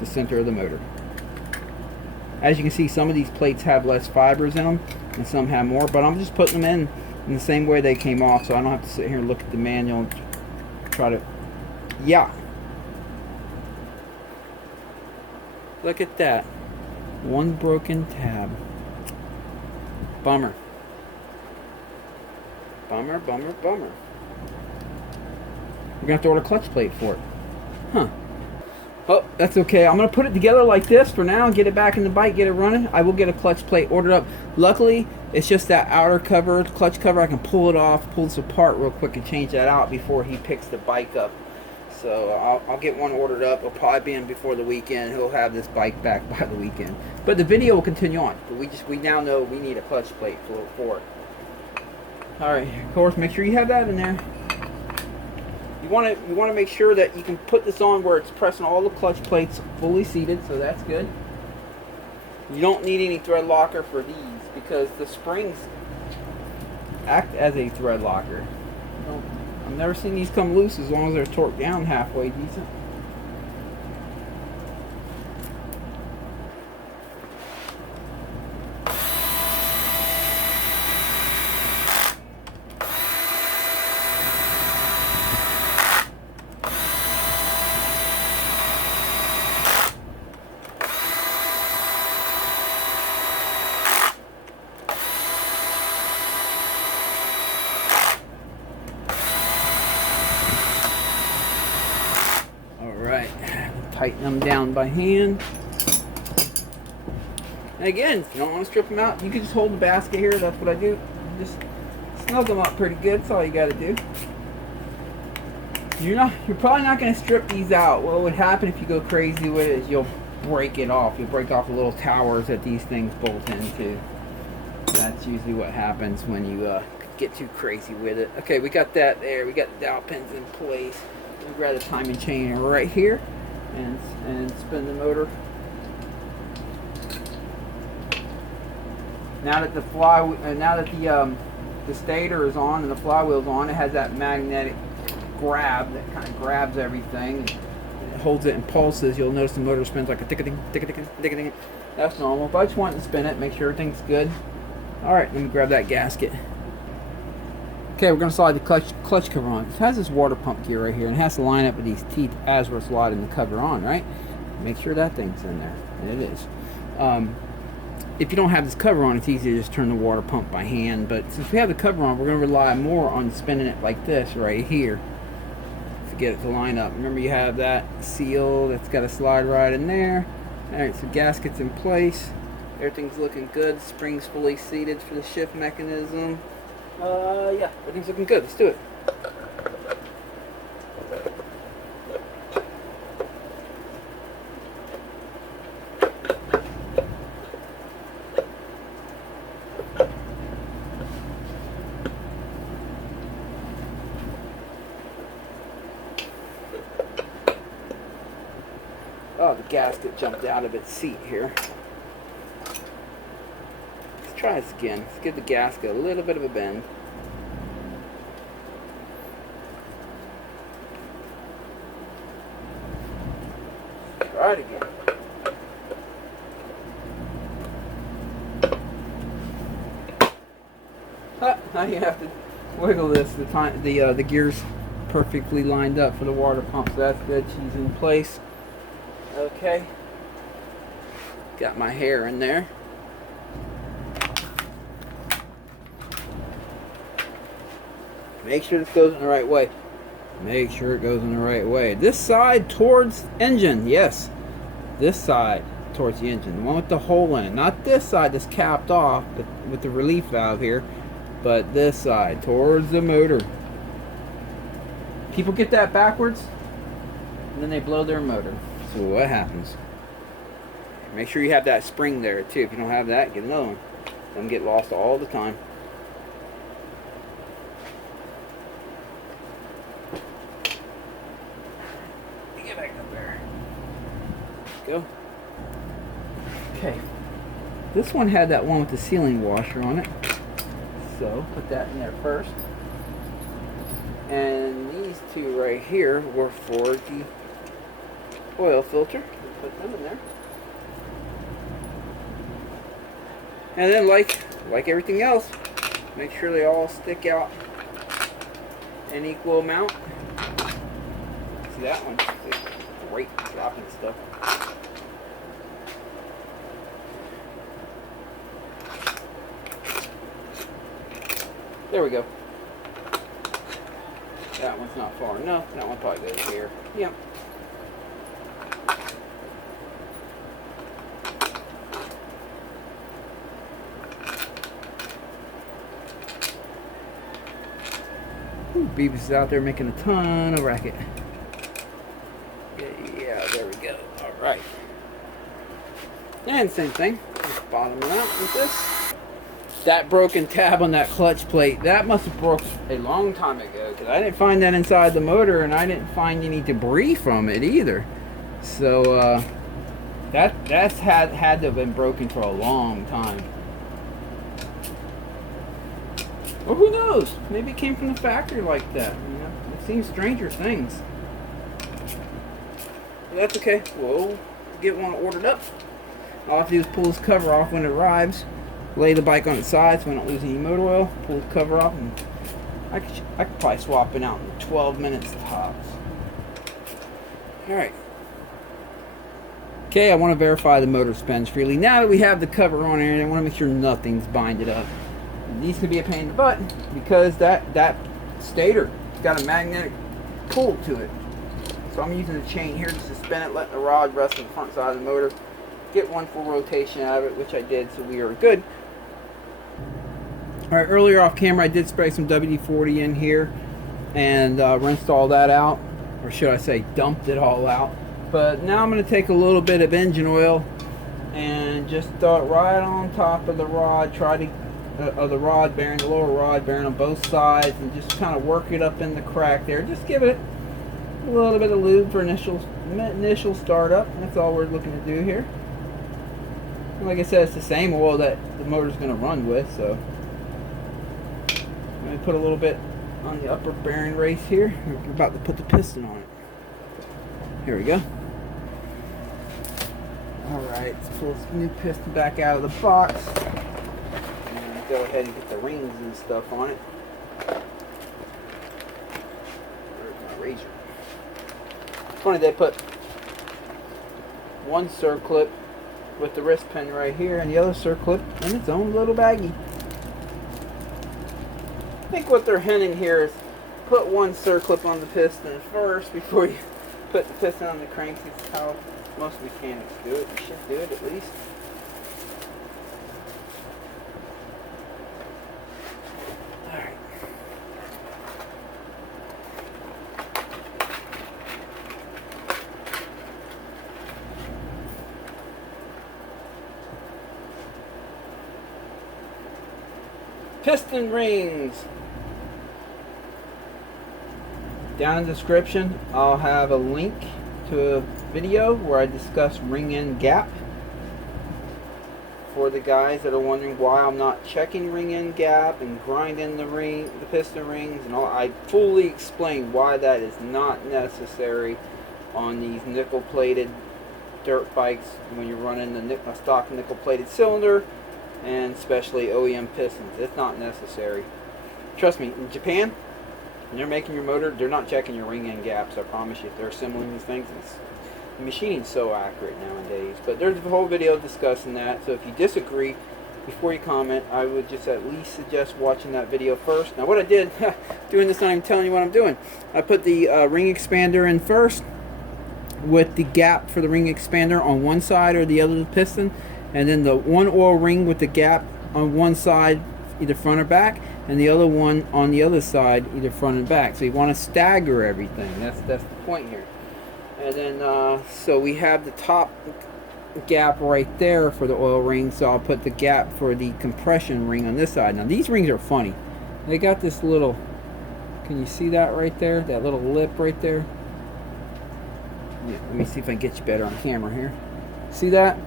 the center of the motor. As you can see, some of these plates have less fibers in them, and some have more, but I'm just putting them in the same way they came off, so I don't have to sit here and look at the manual and try to... Yeah. Look at that. One broken tab. Bummer. Bummer, bummer, bummer. We're going to have to order a clutch plate for it. Huh. Oh, that's okay. I'm going to put it together like this for now and get it back in the bike, get it running. I will get a clutch plate ordered up. Luckily, it's just that outer cover, clutch cover. I can pull it off, pull this apart real quick and change that out before he picks the bike up. So I'll get one ordered up. It'll probably be in before the weekend. He'll have this bike back by the weekend. But the video will continue on. But we now know we need a clutch plate for it. All right, of course, make sure you have that in there. You want to make sure that you can put this on where it's pressing all the clutch plates fully seated, so that's good. You don't need any thread locker for these because the springs act as a thread locker. I've never seen these come loose as long as they're torqued down halfway decent. Tighten them down by hand. And again, if you don't want to strip them out, you can just hold the basket here. That's what I do. Just snug them up pretty good. That's all you got to do. You're probably not going to strip these out. What would happen if you go crazy with it is you'll break it off. You'll break off the little towers that these things bolt into. That's usually what happens when you get too crazy with it. Okay, we got that there. We got the dowel pins in place. We grab the timing chain right here. And spin the motor. Now that the stator is on and the flywheel's on, it has that magnetic grab that kind of grabs everything. And it holds it in pulses. You'll notice the motor spins like a tick-a-ding, tick-a-ding, tick-a-ding. That's normal. But I just want to spin it, make sure everything's good. All right, let me grab that gasket. Okay, we're going to slide the clutch cover on. It has this water pump gear right here and it has to line up with these teeth as we're sliding the cover on, right? Make sure that thing's in there. And it is. If you don't have this cover on, it's easy to just turn the water pump by hand. But since we have the cover on, we're going to rely more on spinning it like this right here to get it to line up. Remember, you have that seal that's got to slide right in there. All right, so gasket's in place. Everything's looking good. Spring's fully seated for the shift mechanism. Yeah, everything's looking good. Let's do it. Oh, the gasket jumped out of its seat here. Let's try this again. Let's give the gasket a little bit of a bend. Try it again. Now you have to wiggle this. The gear's perfectly lined up for the water pump, so that's good. She's in place. Okay. Got my hair in there. Make sure this goes in the right way. Make sure it goes in the right way. This side towards engine, yes. This side towards the engine. The one with the hole in it. Not this side that's capped off with the relief valve here, but this side towards the motor. People get that backwards, and then they blow their motor. So what happens? Make sure you have that spring there too. If you don't have that, get another one. Them get lost all the time. Get back up there. Go. Okay. This one had that one with the sealing washer on it. So put that in there first. And these two right here were for the oil filter. Put them in there. And then like everything else, make sure they all stick out an equal amount. See that one? Great dropping stuff. There we go. That one's not far enough. That one probably goes here. Yep. Ooh, Beavis is out there making a ton of racket. Yeah, there we go. Alright. And same thing. Just bottom it out with this. That broken tab on that clutch plate, that must have broke a long time ago, because I didn't find that inside the motor, and I didn't find any debris from it either. So that's had to have been broken for a long time. Well, who knows? Maybe it came from the factory like that. You know, I've seen stranger things. But that's okay. We'll get one ordered up. All I have to do is pull this cover off when it arrives. Lay the bike on its side so I don't lose any motor oil. Pull the cover off, and I could probably swap it out in 12 minutes tops. Alright. Okay, I want to verify the motor spins freely. Now that we have the cover on here, I want to make sure nothing's binded up. These could be a pain in the butt because that stator has got a magnetic pull to it. So I'm using the chain here to suspend it, letting the rod rest on the front side of the motor. Get one full rotation out of it, which I did, so we are good. Alright, earlier off camera I did spray some WD-40 in here and rinsed all that out, or should I say dumped it all out. But now I'm going to take a little bit of engine oil and just throw it right on top of the rod, try to the rod bearing, the lower rod bearing on both sides, and just kind of work it up in the crack there. Just give it a little bit of lube for initial startup. That's all we're looking to do here. Like I said, it's the same oil that the motor's going to run with, so I'm going to put a little bit on the upper bearing race here. We're about to put the piston on it. Here we go. Alright, let's pull this new piston back out of the box and go ahead and get the rings and stuff on it. Where's my razor? It's funny, they put one circlip with the wrist pin right here and the other circlip in its own little baggie. I think what they're hinting here is put one circlip on the piston first before you put the piston on the crank. That's how most mechanics do it. You should do it at least. Alright. Piston rings. Down in the description I'll have a link to a video where I discuss ring end gap. For the guys that are wondering why I'm not checking ring end gap and grinding the piston rings and all, I fully explain why that is not necessary on these nickel plated dirt bikes when you're running a stock nickel plated cylinder, and especially OEM pistons. It's not necessary. Trust me, in Japan, when they're making your motor, they're not checking your ring end gaps. I promise you. They're assembling these things. The machining's so accurate nowadays. But there's a whole video discussing that. So if you disagree, before you comment, I would just at least suggest watching that video first. Now what I did, doing this, not even telling you what I'm doing. I put the ring expander in first with the gap for the ring expander on one side or the other of the piston. And then the one oil ring with the gap on one side, either front or back, and the other one on the other side, either front and back. So you want to stagger everything. That's the point here. And then so we have the top gap right there for the oil ring. So I'll put the gap for the compression ring on this side. Now these rings are funny. They got this little. Can you see that right there? That little lip right there. Yeah, let me see if I can get you better on camera here. See that?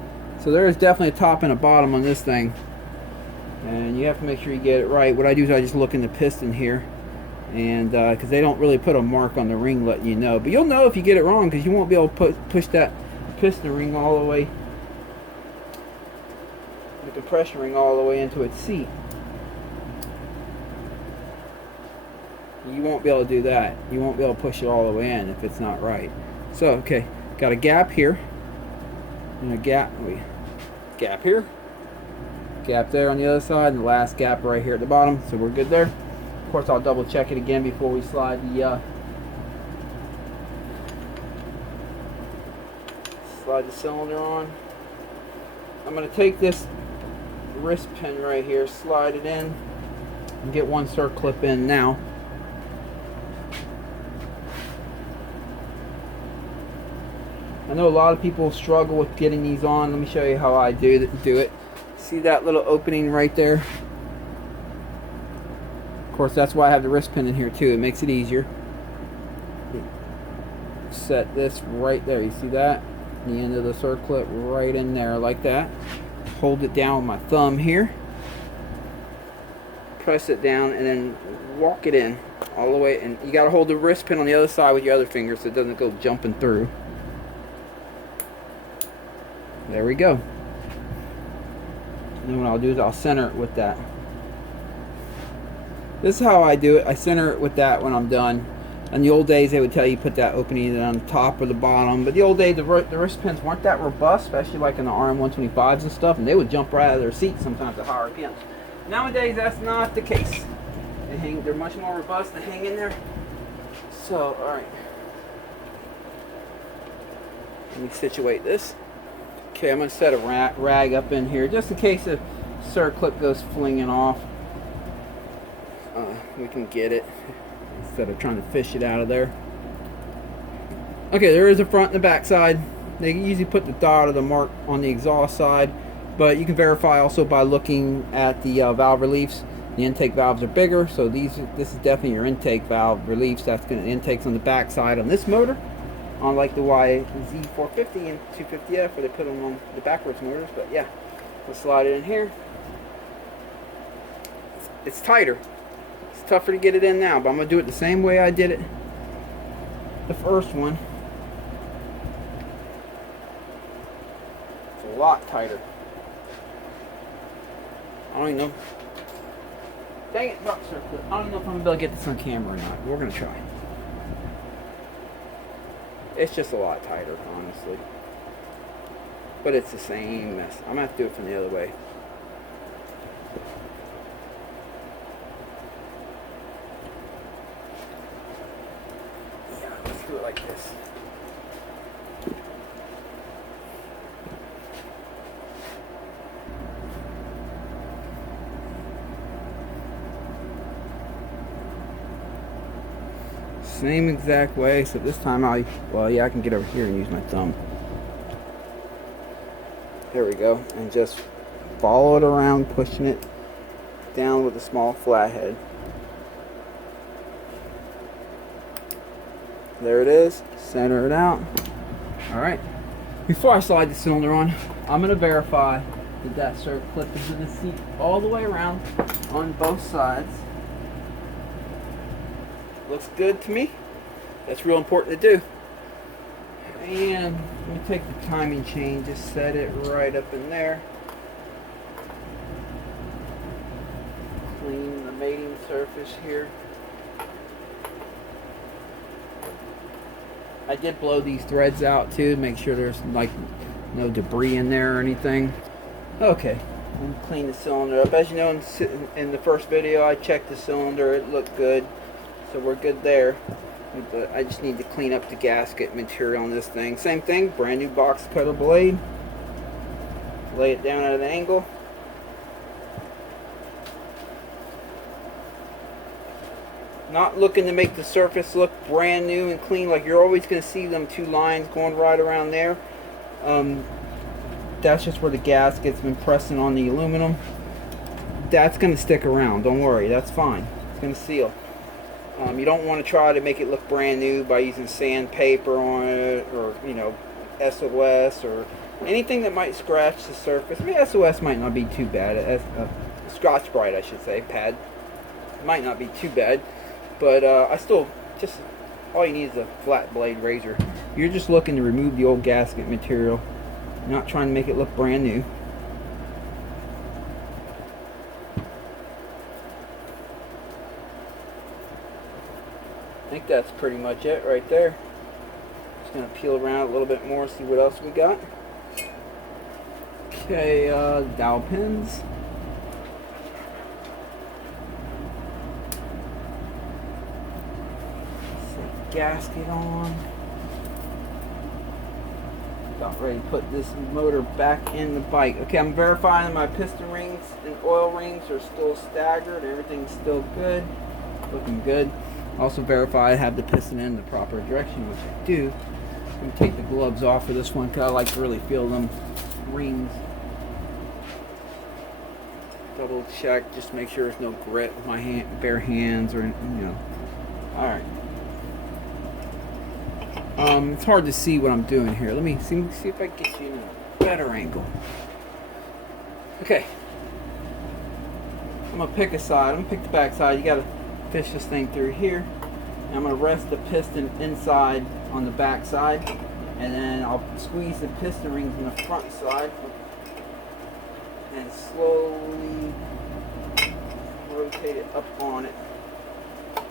So there's definitely a top and a bottom on this thing, and you have to make sure you get it right. What I do is I just look in the piston here, and because they don't really put a mark on the ring letting you know, but you'll know if you get it wrong because you won't be able to push that piston ring all the way, the compression ring all the way into its seat. You won't be able to do that. You won't be able to push it all the way in if it's not right. So okay, got a gap here and a gap here, gap there on the other side, and the last gap right here at the bottom. So we're good there. Of course, I'll double check it again before we slide the cylinder on. I'm going to take this wrist pin right here, slide it in, and get one circlip in now. know a lot of people struggle with getting these on. Let me show you how I do it. See that little opening right there? Of course, that's why I have the wrist pin in here too. It makes it easier. Set this right there. You see that? The end of the circlip right in there like that. Hold it down with my thumb here. Press it down and then walk it in all the way. And you got to hold the wrist pin on the other side with your other finger so it doesn't go jumping through. There we go. And then what I'll do is I'll center it with that. This is how I do it. I center it with that when I'm done. In the old days, they would tell you put that opening either on the top or the bottom. But the old days, the wrist pins weren't that robust, especially like in the RM125s and stuff, and they would jump right out of their seats sometimes at higher RPMs. Nowadays, that's not the case. They're much more robust. They hang in there. So, all right. Let me situate this. Okay, I'm going to set a rag up in here just in case the circlip goes flinging off. We can get it instead of trying to fish it out of there. Okay, there is a front and a back side. They usually put the dot or the mark on the exhaust side, but you can verify also by looking at the valve reliefs. The intake valves are bigger, so this is definitely your intake valve reliefs. That's going to intakes on the back side on this motor, unlike the RMZ450 and 250F where they put them on the backwards motors. But yeah, we'll slide it in here. It's tighter. It's tougher to get it in now, but I'm going to do it the same way I did it the first one. It's a lot tighter. I don't even know. Dang it, rock circlip. I don't know if I'm going to be able to get this on camera or not. We're going to try. It's just a lot tighter, honestly. But it's the same mess. I'm going to have to do it from the other way. Yeah, let's do it like this. Same exact way, so this time I can get over here and use my thumb. There we go, and just follow it around, pushing it down with a small flathead. There it is, center it out. Alright, before I slide the cylinder on, I'm going to verify that that circlip is in the seat all the way around on both sides. Looks good to me. That's real important to do. And let me take the timing chain, just set it right up in there. Clean the mating surface here. I did blow these threads out too, make sure there's like no debris in there or anything. Okay, I'm gonna clean the cylinder up. As you know, in the first video, I checked the cylinder. It looked good. So we're good there, but I just need to clean up the gasket material on this thing. Same thing, brand new box cutter blade. Lay it down at an angle. Not looking to make the surface look brand new and clean, like you're always going to see them two lines going right around there. That's just where the gasket's been pressing on the aluminum. That's going to stick around, don't worry, that's fine. It's going to seal. You don't want to try to make it look brand new by using sandpaper on it, or SOS or anything that might scratch the surface. I mean, SOS might not be too bad. Scotch Brite, I should say, pad might not be too bad, but I still just all you need is a flat blade razor. You're just looking to remove the old gasket material, not trying to make it look brand new. I think that's pretty much it right there. Just gonna peel around a little bit more, see what else we got. Okay, dowel pins. Set the gasket on. About ready to put this motor back in the bike. Okay, I'm verifying my piston rings and oil rings are still staggered. Everything's still good. Looking good. Also verify I have the piston in the proper direction, which I do. I'm going to take the gloves off for this one because I like to really feel them rings. Double check, just make sure there's no grit with my bare hands or, you know. All right. It's hard to see what I'm doing here. Let me see if I can get you in a better angle. Okay. I'm gonna pick a side. I'm gonna pick the back side. You gotta fish this thing through here. And I'm gonna rest the piston inside on the back side, and then I'll squeeze the piston rings in the front side and slowly rotate it up on it.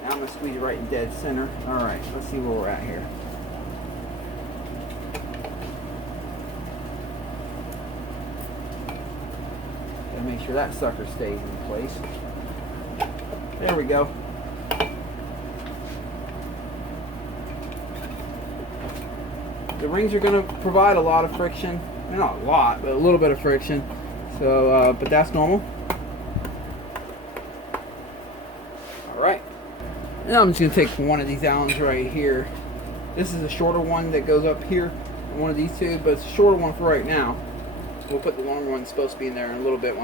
Now I'm gonna squeeze it right in dead center. All right, let's see where we're at here. Gotta make sure that sucker stays in place. There we go. The rings are going to provide a lot of friction. Not a lot, but a little bit of friction. So, but that's normal. Alright. Now I'm just going to take one of these Allens right here. This is a shorter one that goes up here. One of these two, but it's a shorter one for right now. We'll put the longer one that's supposed to be in there in a little bit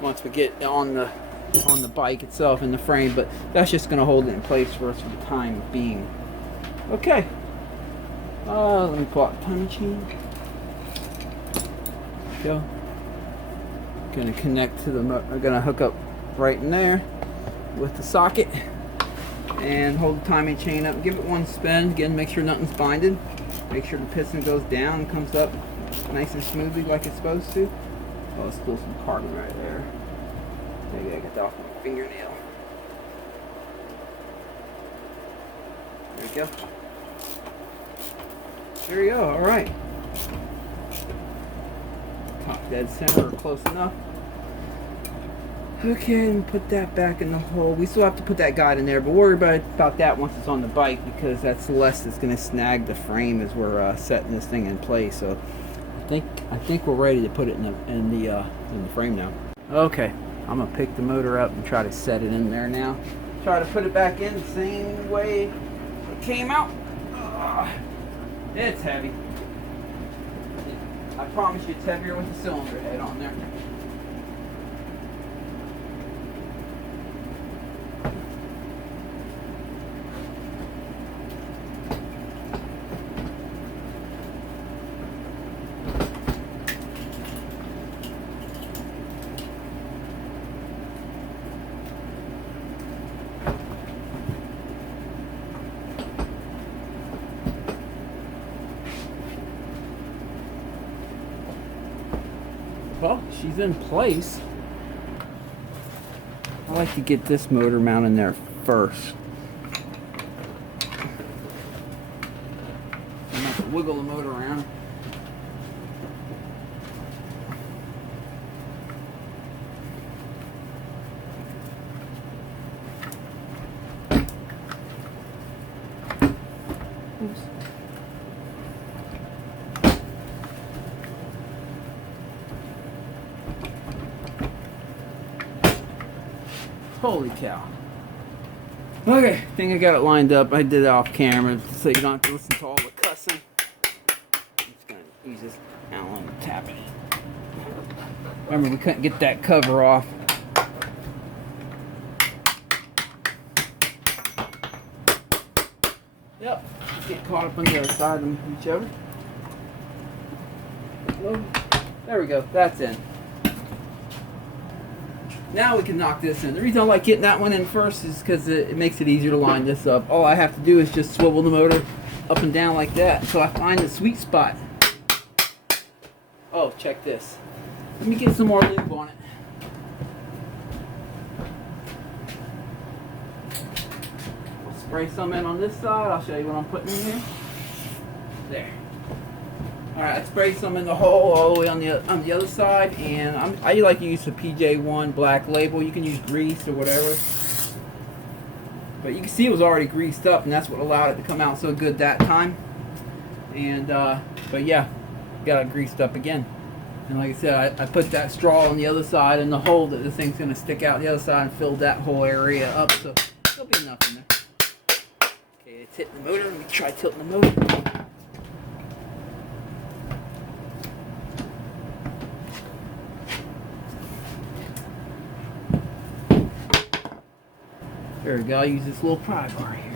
once we get on the bike itself in the frame, but that's just going to hold it in place for us for the time being. Okay. Let me pull out the time machine. Go. Gonna connect to the motor. I'm gonna hook up right in there with the socket and hold the timing chain up. Give it one spin. Again, make sure nothing's binded. Make sure the piston goes down and comes up nice and smoothly like it's supposed to. Oh, there's still some carbon right there. Maybe I got that off my fingernail. There we go. There you go, alright. Top dead center or close enough. Okay, and put that back in the hole. We still have to put that guide in there, but worry about that once it's on the bike, because that's less that's going to snag the frame as we're setting this thing in place. So I think we're ready to put it in the frame now. Okay, I'm gonna pick the motor up and try to set it in there now. Try to put it back in the same way it came out. It's heavy. I promise you it's heavier with the cylinder head on there. Well, she's in place. I like to get this motor mounted in there first. I'm going to wiggle the motor around. Oops. Holy cow. Okay, I think I got it lined up. I did it off camera so you don't have to listen to all the cussing. I'm just going to use this Allen and tap it. Remember, we couldn't get that cover off. Yep, get caught up on the other side of each other. There we go, that's in. Now we can knock this in. The reason I like getting that one in first is because it makes it easier to line this up. All I have to do is just swivel the motor up and down like that so I find the sweet spot. Oh, check this. Let me get some more lube on it. We'll spray some in on this side. I'll show you what I'm putting in here. There. Alright, I sprayed some in the hole all the way on the other side, and I like to use a PJ1 black label. You can use grease or whatever. But you can see it was already greased up, and that's what allowed it to come out so good that time. And, but yeah, got it greased up again. And like I said, I put that straw on the other side in the hole that this thing's going to stick out the other side and fill that whole area up, so there'll be enough in there. Okay, it's hitting the motor. Let me try tilting the motor. There we go. I'll use this little pry bar here.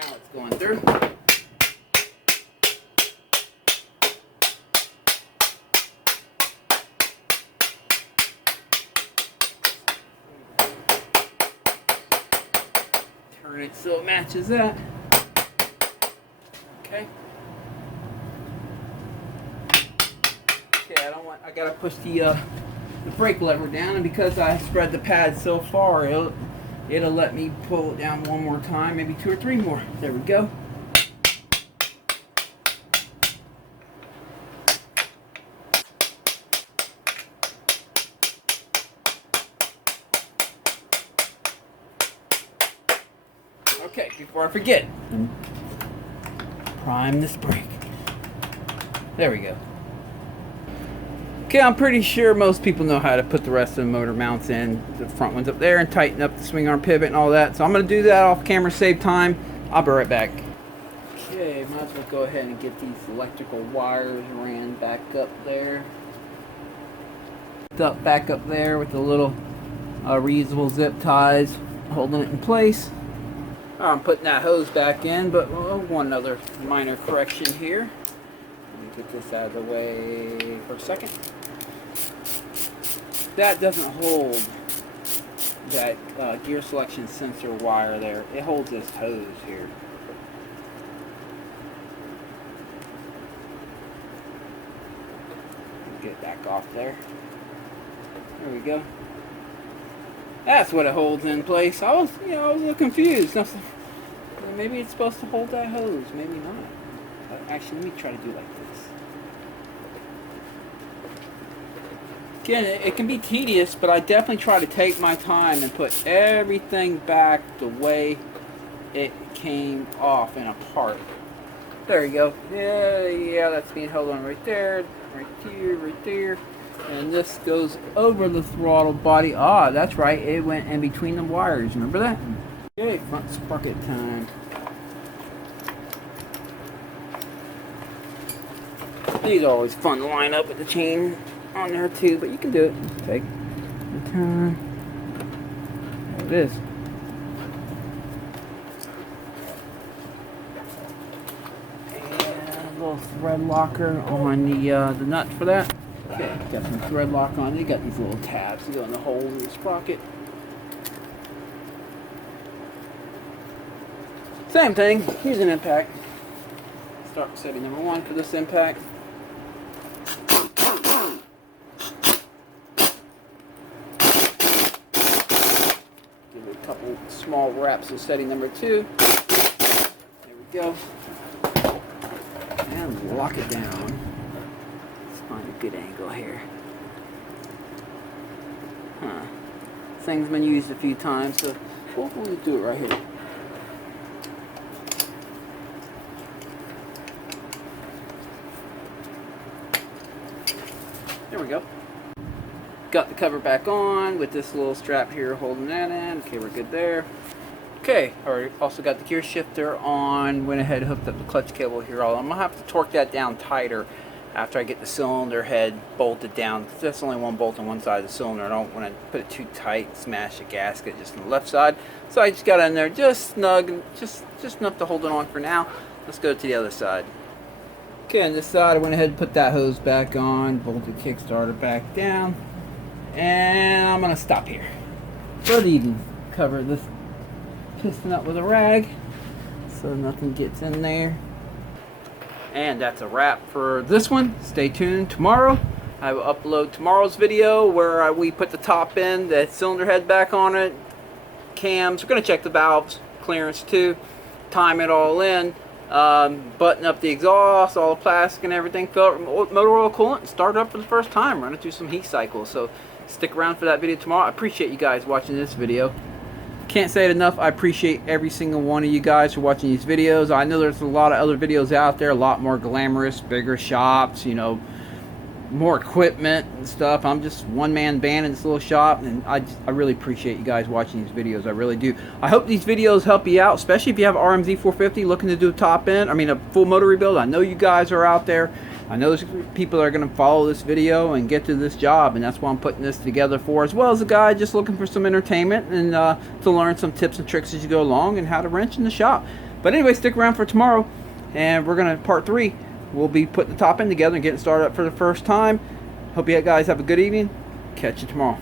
Now it's going through. Turn it so it matches that. Okay. Okay, I gotta push the brake lever down, and because I spread the pad so far, it'll let me pull it down one more time, maybe 2 or 3 more. There we go. Okay, before I forget, prime this brake. There we go. Okay, I'm pretty sure most people know how to put the rest of the motor mounts in, the front ones up there, and tighten up the swing arm pivot and all that. So I'm going to do that off camera, save time. I'll be right back. Okay, might as well go ahead and get these electrical wires ran back up there. Back up there with the little reusable zip ties holding it in place. I'm putting that hose back in, but one other minor correction here. Let me get this out of the way for a second. That doesn't hold that gear selection sensor wire there. It holds this hose here. Get it back off there. There we go. That's what it holds in place. I was a little confused. Maybe it's supposed to hold that hose. Maybe not. Actually, let me try to do it like this. Again, it can be tedious, but I definitely try to take my time and put everything back the way it came off and apart. There you go. Yeah, that's being held on right there, right here, right there. And this goes over the throttle body. Ah, that's right. It went in between the wires. Remember that? Okay, front sprocket time. These are always fun to line up with the chain on there too, but you can do it. Take your time. There it is. And a little thread locker on the nut for that. Okay, got some thread lock on. You got these little tabs to go in the hole in the sprocket. Same thing. Here's an impact. Start setting number 1 for this impact. Give it a couple small wraps of setting number 2. There we go. And lock it down. Let's find a good angle here. This thing's been used a few times, so we'll do it right here. There we go. Got the cover back on with this little strap here holding that in. Okay, we're good there. Okay, also got the gear shifter on. Went ahead and hooked up the clutch cable here. I'm gonna have to torque that down tighter after I get the cylinder head bolted down. That's only one bolt on one side of the cylinder. I don't want to put it too tight, smash the gasket just on the left side. So I just got in there just snug, just enough to hold it on for now. Let's go to the other side. Okay, on this side I went ahead and put that hose back on, bolted Kickstarter back down, and I'm going to stop here. But even cover this piston up with a rag so nothing gets in there. And that's a wrap for this one. Stay tuned. Tomorrow I will upload tomorrow's video where we put the top in, the cylinder head back on it, cams. We're going to check the valves, clearance too, time it all in. Button up the exhaust, all the plastic and everything, fill it with motor oil coolant, and start it up for the first time, run it through some heat cycles. So stick around for that video tomorrow. I appreciate you guys watching this video. Can't say it enough. I appreciate every single one of you guys for watching these videos. I know there's a lot of other videos out there, a lot more glamorous, bigger shops, you know, more equipment and stuff. I'm just one-man band in this little shop, and I really appreciate you guys watching these videos. I really do. I hope these videos help you out, especially if you have RMZ450 looking to do a top end, I mean a full motor rebuild. I know you guys are out there. I know there's people that are going to follow this video and get to this job, and that's why I'm putting this together for, as well as a guy just looking for some entertainment and to learn some tips and tricks as you go along and how to wrench in the shop. But anyway, stick around for tomorrow, and we're going to part 3. We'll be putting the top end together and getting started up for the first time. Hope you guys have a good evening. Catch you tomorrow.